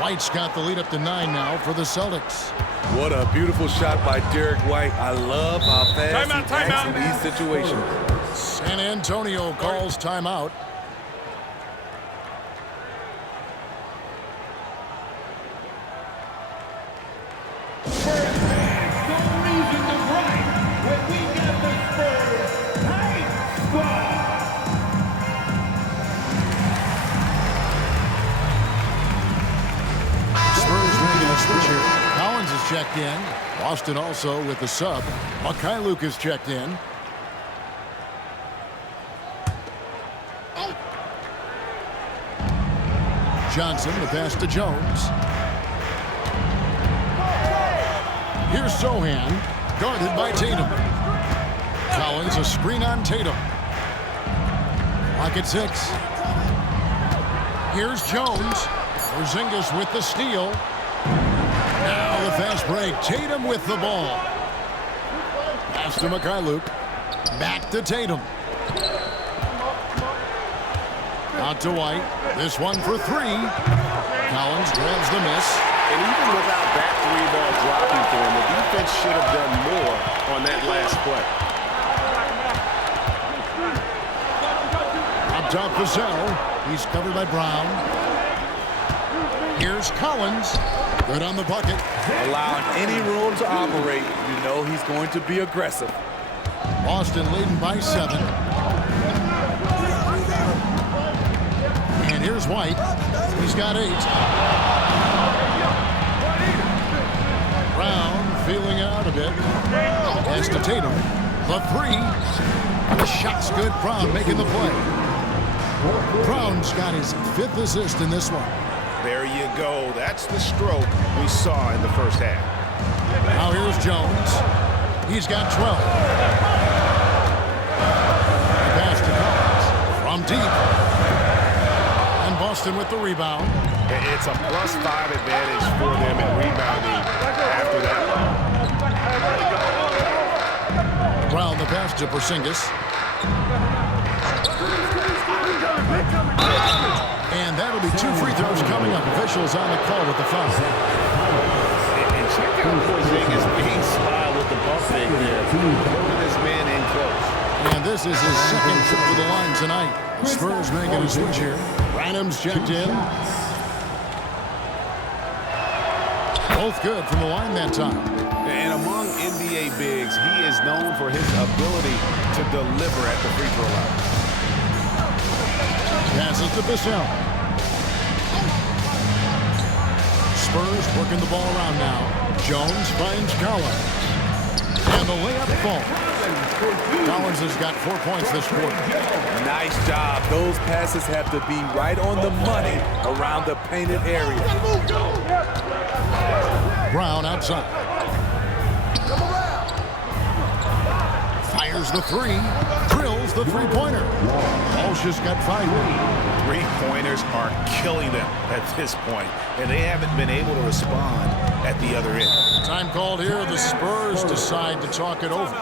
White's got the lead up to 9 now for the Celtics. What a beautiful shot by Derek White. I love how fast he acts in these situations. San Antonio calls timeout. Collins is checked in. Boston also with the sub. Mykhailiuk is checked in. Johnson, the pass to Jones. Here's Sohan, guarded by Tatum. Collins, a screen on Tatum. Lock at 6. Here's Jones. Porzingis with the steal. Now the fast break. Tatum with the ball. Pass to Mykhailiuk. Back to Tatum. Out to White. This one for 3. Collins grabs the miss. And even without that 3-ball dropping for him, the defense should have done more on that last play. Up top, Vassell. He's covered by Brown. Here's Collins. Good on the bucket. Allowing any room to operate, you know he's going to be aggressive. Boston leading by 7. And here's White. He's got 8. Brown feeling out a bit. Pass to Tatum. The 3. The shot's good. Brown making the play. Brown's got his 5th assist in this one. There you go. That's the stroke we saw in the first half. Now here's Jones. He's got 12. The pass to Collins from deep. And Boston with the rebound. It's a +5 advantage for them in rebounding after that. Brown the pass to Porzingis. And that'll be 2 free throws coming up. Officials on the call with the foul. And check out Porzingis being sly with the bump fake there. Pulling this man in close. And this is his 2nd trip to the line tonight. Spurs making a switch here. Branham's checked in. Both good from the line that time. And among NBA bigs, he is known for his ability to deliver at the free throw line. Passes to Vassell. Spurs working the ball around now. Jones finds Collins. And the layup falls. Collins has got 4 points this quarter. Nice job. Those passes have to be right on the money around the painted area. Brown outside. Fires the 3. Drills the 3-pointer. Walsh has got 5. 3-pointers are killing them at this point, and they haven't been able to respond at the other end. Time called here. The Spurs decide to talk it over.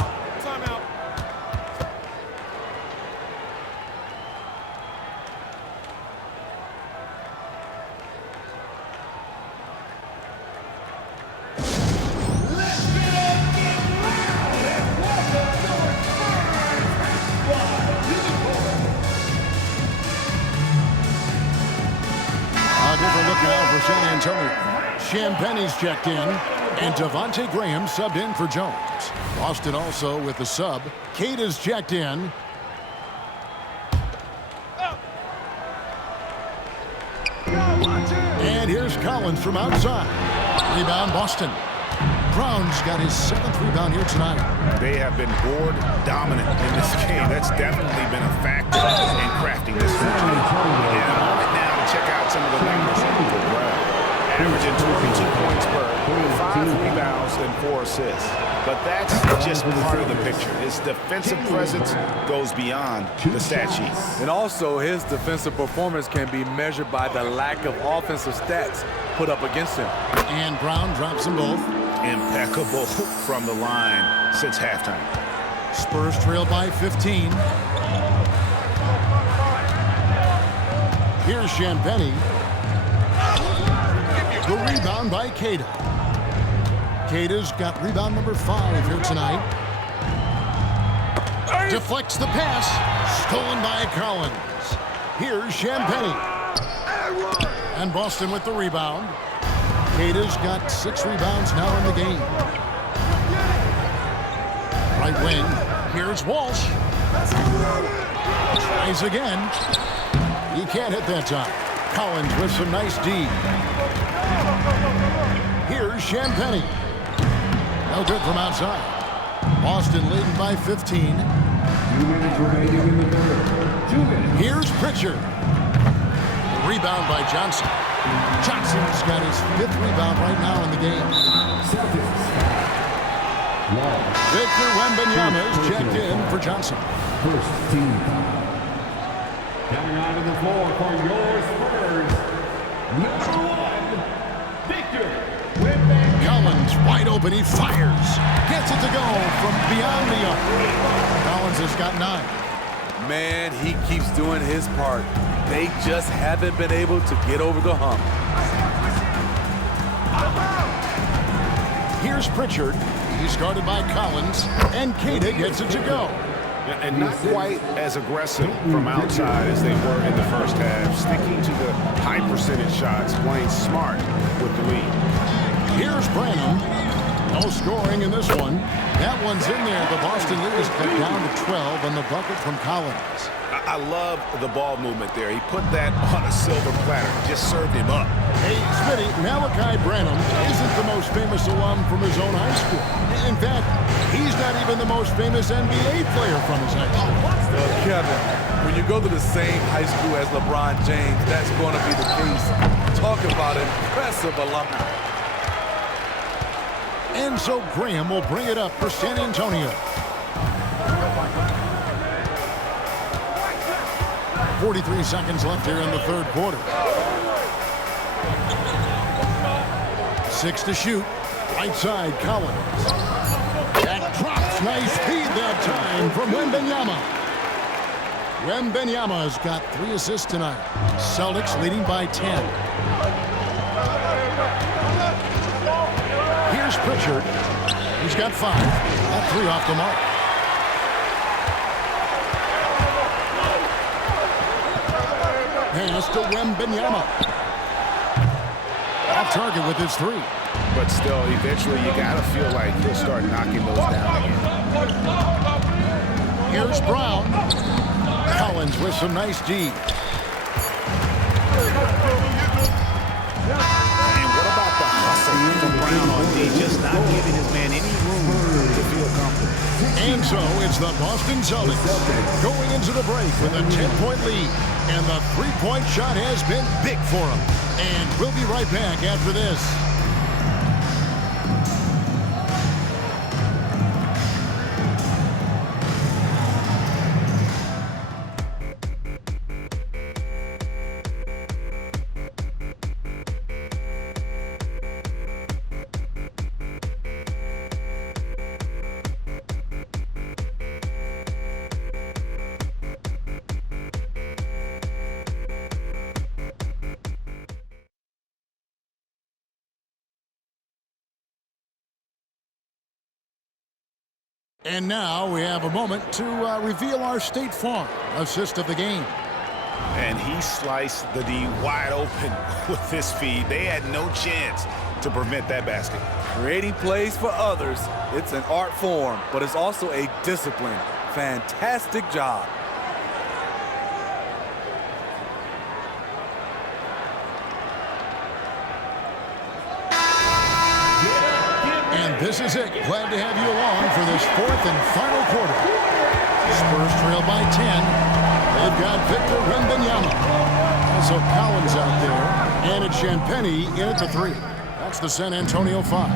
San Antonio. Champagne's checked in, and Devontae Graham subbed in for Jones. Boston also with the sub. Cade is checked in. And here's Collins from outside. Rebound Boston. Brown's got his 7th rebound here tonight. They have been board dominant in this game. That's definitely been a factor in crafting this match. And a moment now to check out some of the numbers for Brown. Averaging 22 points per, 5 rebounds and 4 assists. But that's just part of the picture. His defensive presence goes beyond the stat sheet. And also, his defensive performance can be measured by the lack of offensive stats. put up against him. And Brown drops them both. Impeccable from the line since halftime. Spurs trail by 15. Here's Champagnie. The rebound by Queta. Queta's got rebound number 5 here tonight. Deflects the pass. Stolen by Collins. Here's Champagnie. And Boston with the rebound. Queta's got 6 rebounds now in the game. Right wing. Here's Walsh. Tries again. He can't hit that time. Collins with some nice D. Here's Champagnie. No good from outside. Boston leading by 15. Here's Pritchard. The rebound by Johnson. Johnson's got his 5th rebound right now in the game. Victor Wembanyama is checked in for Johnson. First team. Coming onto the floor for your Spurs, number 1, Victor Wembanyama. Collins wide open, he fires. Gets it to go from beyond the arc. Collins has got 9. Man, he keeps doing his part. They just haven't been able to get over the hump. Here's Pritchard. He's guarded by Collins, and Queta gets it to go. And not quite as aggressive from outside as they were in the first half. Sticking to the high percentage shots, playing smart with the lead. Here's Branham. No scoring in this one. That one's in there. The Boston lead is cut down to 12 on the bucket from Collins. I love the ball movement there. He put that on a silver platter. Just served him up. Hey, Smitty, Malachi Branham isn't the most famous alum from his own high school. In fact, he's not even the most famous NBA player from his high school. Kevin, when you go to the same high school as LeBron James, that's going to be the case. Talk about impressive alumni. And so Graham will bring it up for San Antonio. 43 seconds left here in the 3rd quarter. 6 to shoot. Right side, Collins. That drops. Nice feed that time from Wembanyama. Wembanyama's got 3 assists tonight. Celtics leading by 10. Here's Pritchard. He's got 5. All 3 off the mark. Pass to Wembanyama. Off target with his 3. But still, eventually you gotta feel like he'll start knocking those down again. Here's Brown. Collins with some nice D. And what about the hustle from Brown on D? Just not giving his man any room to feel comfortable. And so it's the Boston Celtics going into the break with a 10-point lead. And the 3-point shot has been big for him. And we'll be right back after this. And now we have a moment to reveal our State Farm assist of the game. And he sliced the D wide open with this feed. They had no chance to prevent that basket. Creating plays for others, it's an art form, but it's also a discipline. Fantastic job. And this is it. Glad to have you along for this 4th and final quarter. Spurs trail by 10. They've got Victor Wembanyama. Also Collins out there. And it's Champagnie in at the 3. That's the San Antonio 5.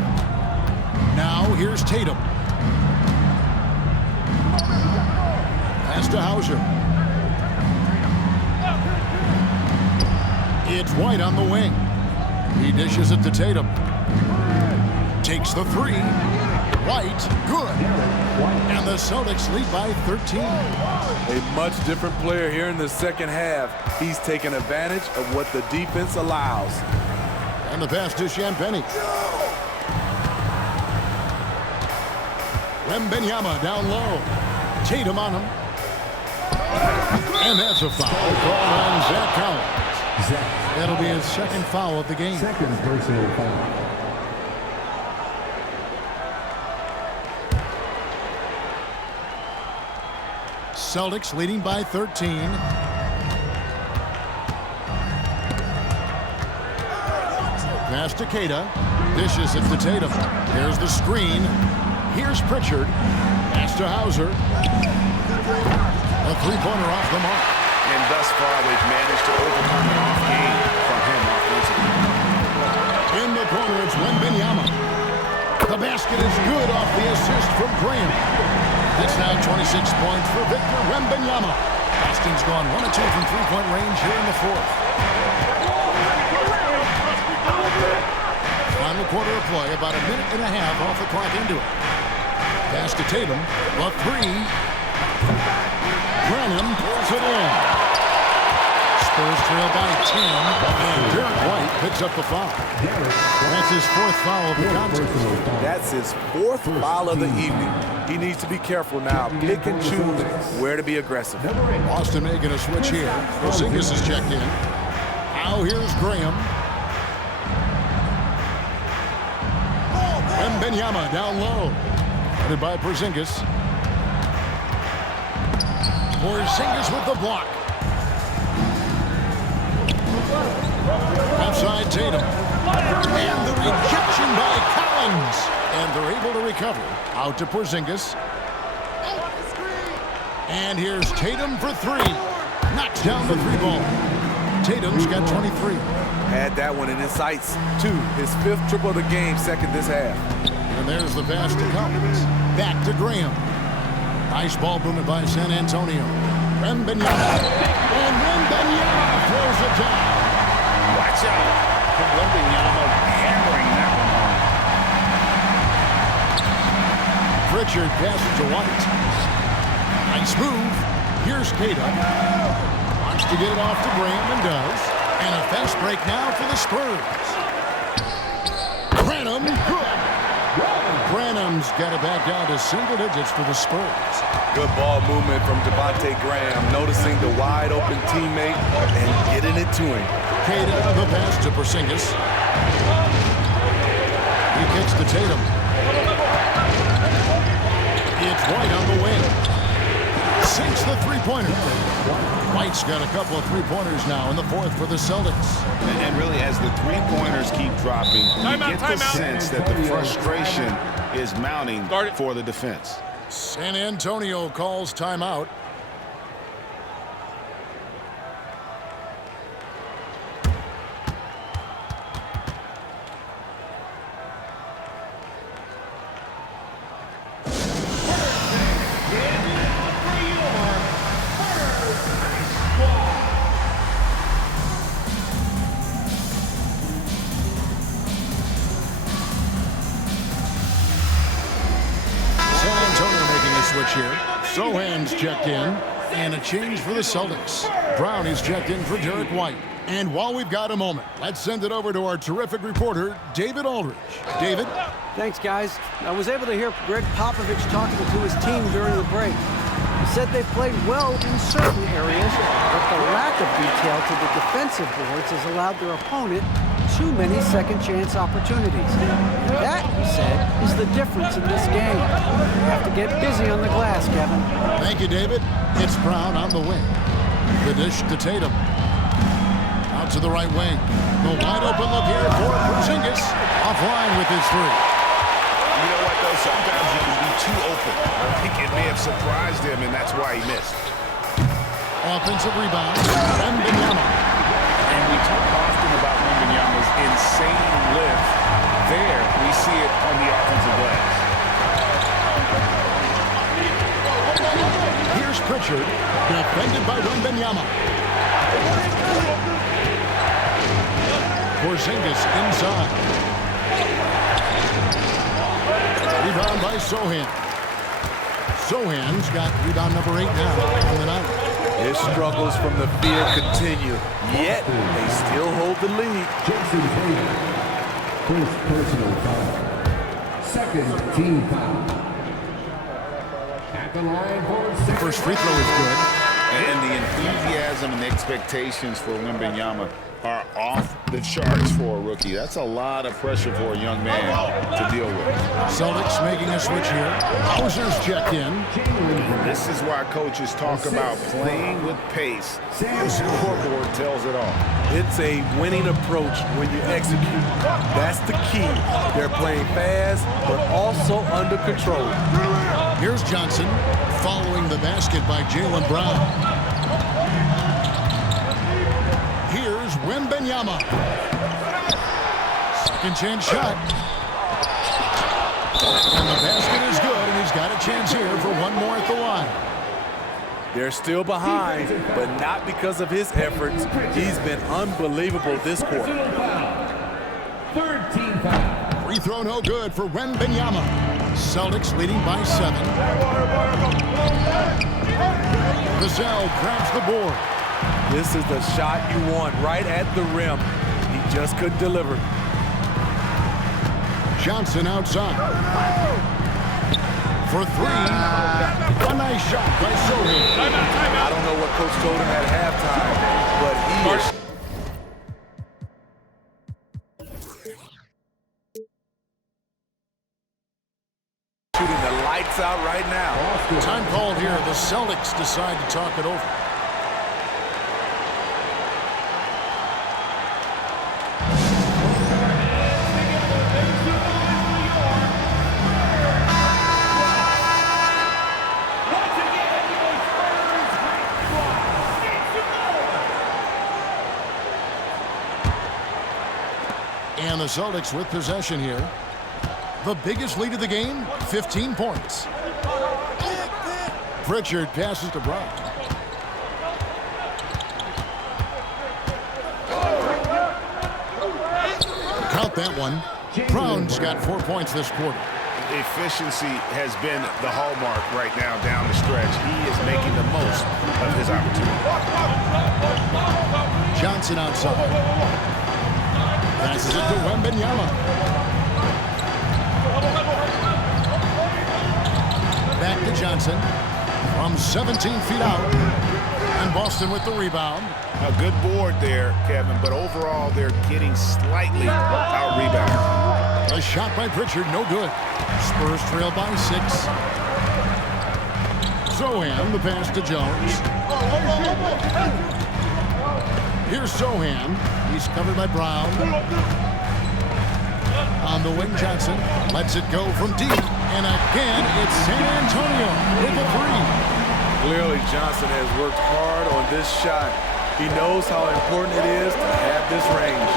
Now here's Tatum. Pass to Hauser. It's White on the wing. He dishes it to Tatum. Takes the three. White, good. And the Celtics lead by 13. A much different player here in the second half. He's taken advantage of what the defense allows. And the pass to Champagnie. Wembanyama down low. Tatum on him. And that's a foul call on Zach Collins. That'll be his second foul of the game. Second personal foul. Celtics leading by 13. Pass to Queta. Dishes it to Tatum. Here's the screen. Here's Pritchard. Pass to Hauser. A three-pointer off the mark. And thus far, they've managed to overcome an off game from him offensively. In the corner, it's Wembanyama. The basket is good off the assist from Graham. It's now 26 points for Victor Wembanyama. Boston's gone 1 of 2 from three-point range here in the fourth. Final quarter of play, about a minute and a half off the clock into it. Pass to Tatum, a three. Branham pulls it in. Spurs trail by 10, and Derek White picks up the foul. That's his fourth foul of the contest. That's his fourth foul of the evening. He needs to be careful now. Pick and choose where to be aggressive. Boston making a switch here. Porzingis is checked in. Now here's Graham. Wembanyama down low. Headed by Porzingis. Porzingis with the block. Outside Tatum. And the rejection by Collins. And they're able to recover. Out to Porzingis. And here's Tatum for three. Knocks down the three ball. Tatum's got 23. Had that one in his sights, too. His fifth triple of the game, second this half. And there's the pass to Collins. Back to Graham. Nice ball movement by San Antonio. Wembanyama. And Wembanyama throws it down. Watch out. Wembanyama hammering that one home. Pritchard passes to White. Nice move. Here's Queta. Wants to get it off to Graham and does. And a fast break now for the Spurs. Branham, good. Branham's got it back down to single digits for the Spurs. Good ball movement from Devontae Graham, noticing the wide open teammate and getting it to him. Queta, the pass to Porzingis. He kicks to Tatum. It's White on the wing. Sinks the three-pointer. White's got a couple of three-pointers now in the fourth for the Celtics. And really, as the three-pointers keep dropping, you get the sense that the frustration is mounting for the defense. San Antonio calls timeout. Switch here. Sohan's checked in, and a change for the Celtics. Brown is checked in for Derek White. And while we've got a moment, let's send it over to our terrific reporter, David Aldridge. David? Thanks, guys. I was able to hear Greg Popovich talking to his team during the break. He said they played well in certain areas, but the lack of detail to the defensive boards has allowed their opponent too many second-chance opportunities. That, he said, is the difference in this game. You have to get busy on the glass, Kevin. Thank you, David. It's Brown on the wing. The dish to Tatum. Out to the right wing. The wide open look here for Porzingis. Offline with his three. You know what, though? Sometimes you can be too open. I think it may have surprised him, and that's why he missed. Offensive rebound. Wembanyama. And we talk often about Wembanyama's insane lift. There, we see it on the offensive glass. Here's Pritchard, defended by Wembanyama. Porzingis inside. Rebound by Sochan. Sochan's got rebound number 8 now on the night. His struggles from the field continue, yet they still hold the lead. Jason Tatum. First personal foul. Second team foul. At the line for second. First free throw is good. And the enthusiasm and expectations for Wembanyama are off the charts for a rookie. That's a lot of pressure for a young man to deal with. Celtics making a switch here. Hauser's checked in. This is why coaches talk about playing with pace. The scoreboard tells it all. It's a winning approach when you execute. That's the key. They're playing fast, but also under control. Here's Johnson following the basket by Jaylen Brown. Here's Wembanyama. Second chance shot. And the basket is good, and he's got a chance here for one more at the line. They're still behind, but not because of his efforts. He's been unbelievable this quarter. Third team foul. Free throw no good for Wembanyama. Celtics leading by 7. Vassell grabs the board. This is the shot you want right at the rim. He just couldn't deliver. Johnson outside. For 3. A nice shot by Sochan. I don't know what coach told him at halftime, but he is shooting the lights out right now. Time called here. The Celtics decide to talk it over. And the Celtics with possession here. The biggest lead of the game, 15 points. Pritchard passes to Brown. Count that one. Brown's got 4 points this quarter. Efficiency has been the hallmark right now down the stretch. He is making the most of his opportunity. Johnson outside. Passes it to Wembanyama. Back to Johnson from 17 feet out. And Boston with the rebound. A good board there, Kevin, but overall they're getting slightly out-rebounded. A shot by Pritchard, no good. Spurs trail by 6. Sochan, the pass to Jones. Here's Sochan. He's covered by Brown. On the wing, Johnson lets it go from deep. And again, it's San Antonio with a 3. Clearly, Johnson has worked hard on this shot. He knows how important it is to have this range.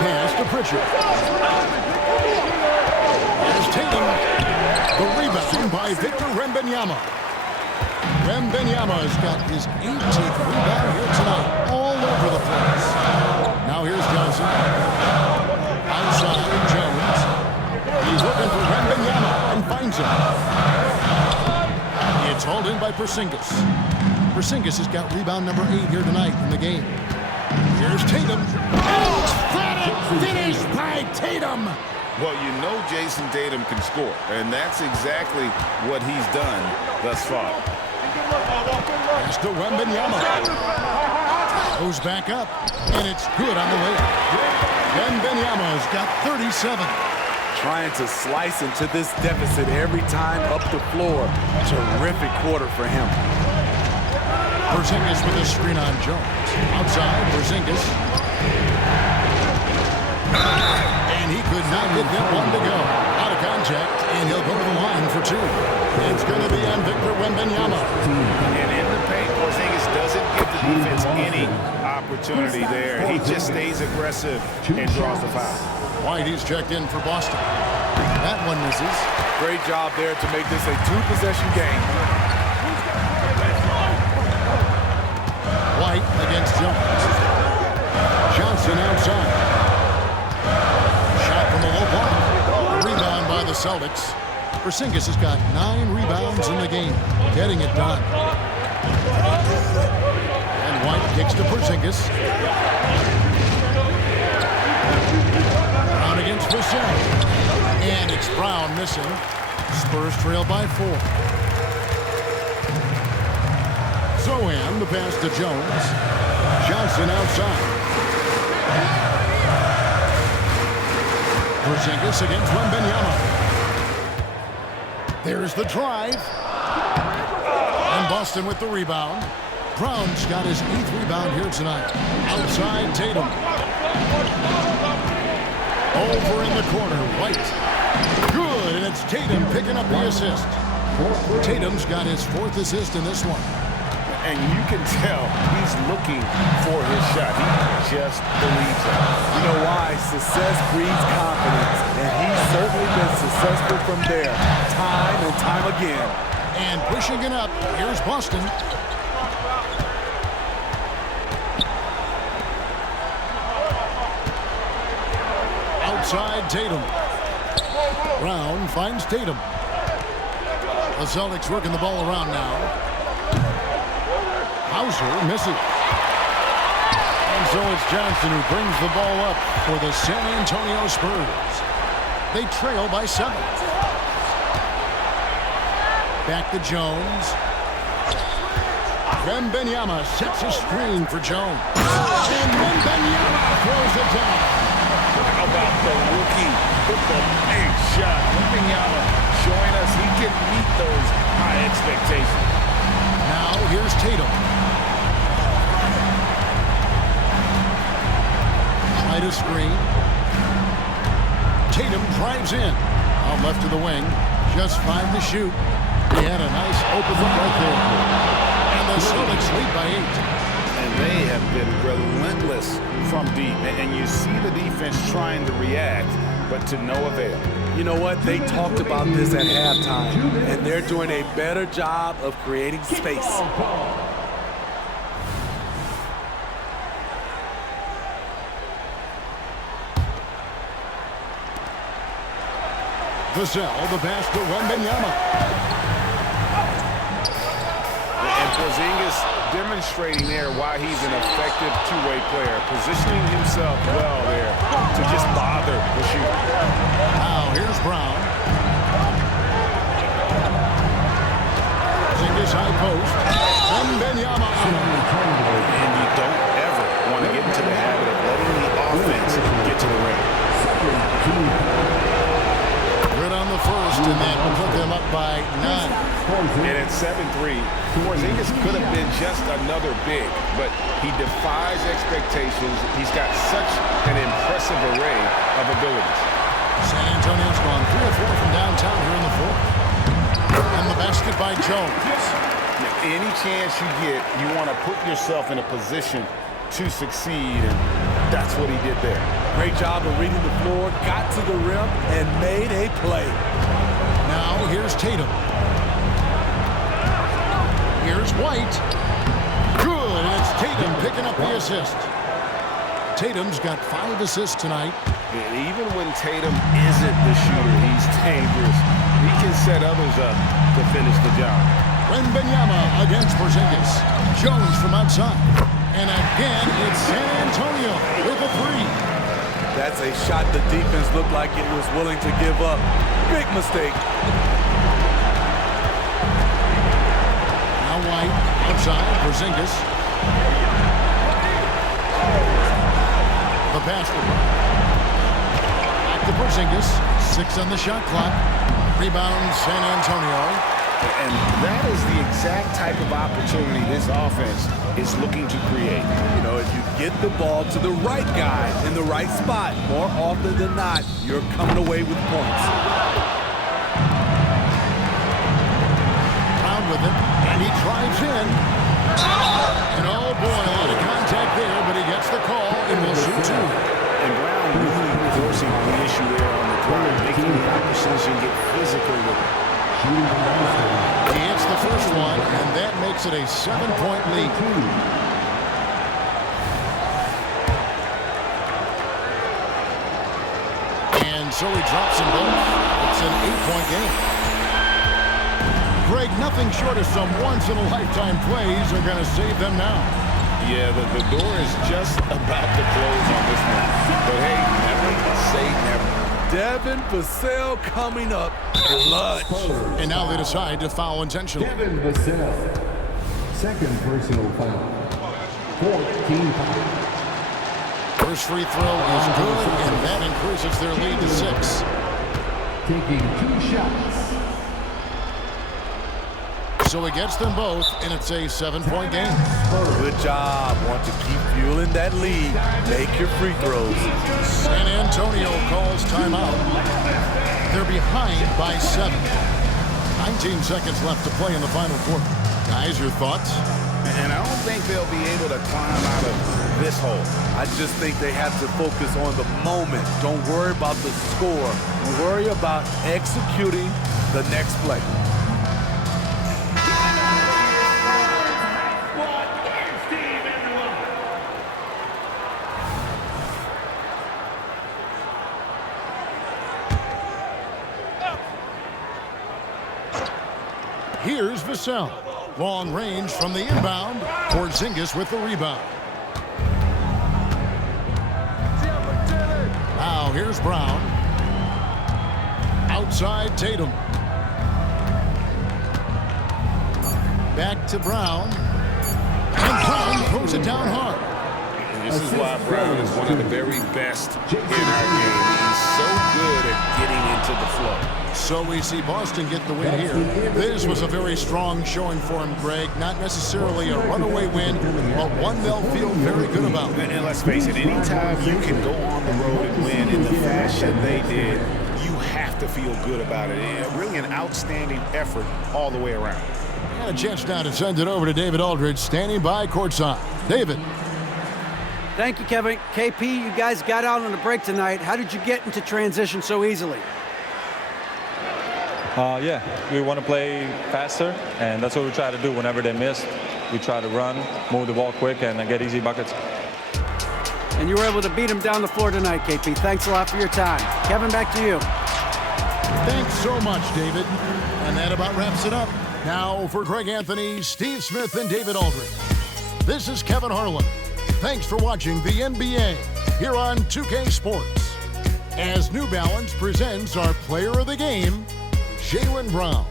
Pass to Pritchard. There's Tatum. The rebound by Victor Wembanyama. Wembanyama's got his 18th rebound here tonight, all over the place. Now here's Johnson. Outside, Jones. He's looking for Wembanyama and finds him. It's hauled in by Porzingis. Porzingis has got rebound number 8 here tonight in the game. Here's Tatum. Emphatic finish by Tatum. Well, you know Jason Tatum can score, and that's exactly what he's done thus far. Pass to Wembanyama. Goes back up, and it's good on the way. Wembanyama's got 37. Trying to slice into this deficit every time up the floor. Terrific quarter for him. Porzingis with a screen on Jones. Outside, Porzingis. And he could not get that one to go. Out of contact, and he'll go to the line for 2. It's going to be on Victor Wembanyama. And in the paint, Porzingis doesn't give the defense any opportunity there. He just stays aggressive and draws the foul. White, he's checked in for Boston. That one misses. Great job there to make this a 2-possession game. White against Jones. Johnson outside. No point. Rebound by the Celtics. Porzingis has got 9 rebounds in the game, getting it done. And White kicks to Porzingis. Brown against Vassell. And it's Brown missing. Spurs trail by 4. Zohan, the pass to Jones. Johnson outside. Porzingis against Wembanyama. There's the drive. And Boston with the rebound. Brown's got his 8th rebound here tonight. Outside Tatum. Over in the corner, White. Good, and it's Tatum picking up the assist. Tatum's got his 4th assist in this one. And you can tell he's looking for his shot. He just believes it. You know why? Success breeds confidence, and he's certainly been successful from there, time and time again. And pushing it up, here's Boston. Outside Tatum. Brown finds Tatum. The Celtics working the ball around now. Hauser misses. And so it's Johnson who brings the ball up for the San Antonio Spurs. They trail by 7. Back to Jones. Wembanyama sets a screen for Jones. And Wembanyama throws it down. How about the rookie with the big shot? Wembanyama showing us he can meet those high expectations. Now here's Tatum. Try to screen. Tatum drives in. Out left to the wing. Just 5 to shoot. He had a nice open look right there. And the Celtics lead by 8. And they have been relentless from deep. And you see the defense trying to react, but to no avail. You know what? They talked about this at halftime, and they're doing a better job of creating space. Vassell, the pass to Wembanyama. And Porzingis demonstrating there why he's an effective two-way player, positioning himself well there to just bother the shooter. Now here's Brown. Porzingis high post. Wembanyama on him. And you don't ever want to get into the habit of letting the offense get to the rim. Good on the first, and that will put them up by 9. And at 7-3, Porzingis could have been just another big, but he defies expectations. He's got such an impressive array of abilities. San Antonio's gone 3 or 4 from downtown here in the 4th. And the basket by Jones. Any chance you get, you want to put yourself in a position to succeed, and that's what he did there. Great job of reading the floor, got to the rim, and made a play. Now here's Tatum. Here's White. Good, and it's Tatum picking up the assist. Tatum's got 5 assists tonight. And even when Tatum isn't the shooter, he's dangerous. He can set others up to finish the job. Wembanyama against Porzingis. Jones from outside. And again, it's San Antonio with a 3. That's a shot the defense looked like it was willing to give up. Big mistake. Now White outside, Porzingis. The basket. Back to Porzingis. 6 on the shot clock. Rebound San Antonio. And that is the exact type of opportunity this offense is looking to create. You know, if you get the ball to the right guy in the right spot, more often than not, you're coming away with points. Brown with it, and he drives in. And oh boy, a lot of contact there, but he gets the call, and will shoot 2. And Brown really forcing the issue there on the drive, making the opposition get physical with it. He hits the first one, and that makes it a 7-point lead. And so he drops them both. It's an 8-point game. Greg, nothing short of some once-in-a-lifetime plays are going to save them now. Yeah, the door is just about to close on this one. But hey, never say never. Devin Vassell coming up clutch. And now they decide to foul intentionally. Devin Vassell. Second personal foul. 14 foul. First free throw is good, and that increases their lead to 6. Taking 2 shots. So he gets them both, and it's a 7-point game. Good job. Want to keep fueling that lead. Make your free throws. San Antonio calls timeout. They're behind by 7. 19 seconds left to play in the final quarter. Guys, your thoughts? And I don't think they'll be able to climb out of this hole. I just think they have to focus on the moment. Don't worry about the score. Worry about executing the next play. Here's Vassell. Long range from the inbound. Porzingis with the rebound. Now here's Brown. Outside Tatum. Back to Brown. And Brown throws it down hard. This is why Brown is one of the very best in our game. He's so good at getting into the flow. So we see Boston get the win here. This was a very strong showing for him, Greg. Not necessarily a runaway win, but one they'll feel very good about. And let's face it, anytime you can go on the road and win in the fashion they did, you have to feel good about it. And really an outstanding effort all the way around. And a chance now to send it over to David Aldridge, standing by courtside. David. Thank you, Kevin. KP, you guys got out on the break tonight. How did you get into transition so easily? Yeah, we want to play faster, and that's what we try to do whenever they miss. We try to run, move the ball quick, and get easy buckets. And you were able to beat them down the floor tonight, KP. Thanks a lot for your time. Kevin, back to you. Thanks so much, David. And that about wraps it up. Now for Greg Anthony, Steve Smith, and David Aldridge. This is Kevin Harlan. Thanks for watching the NBA here on 2K Sports. As New Balance presents our player of the game, Jaylen Brown.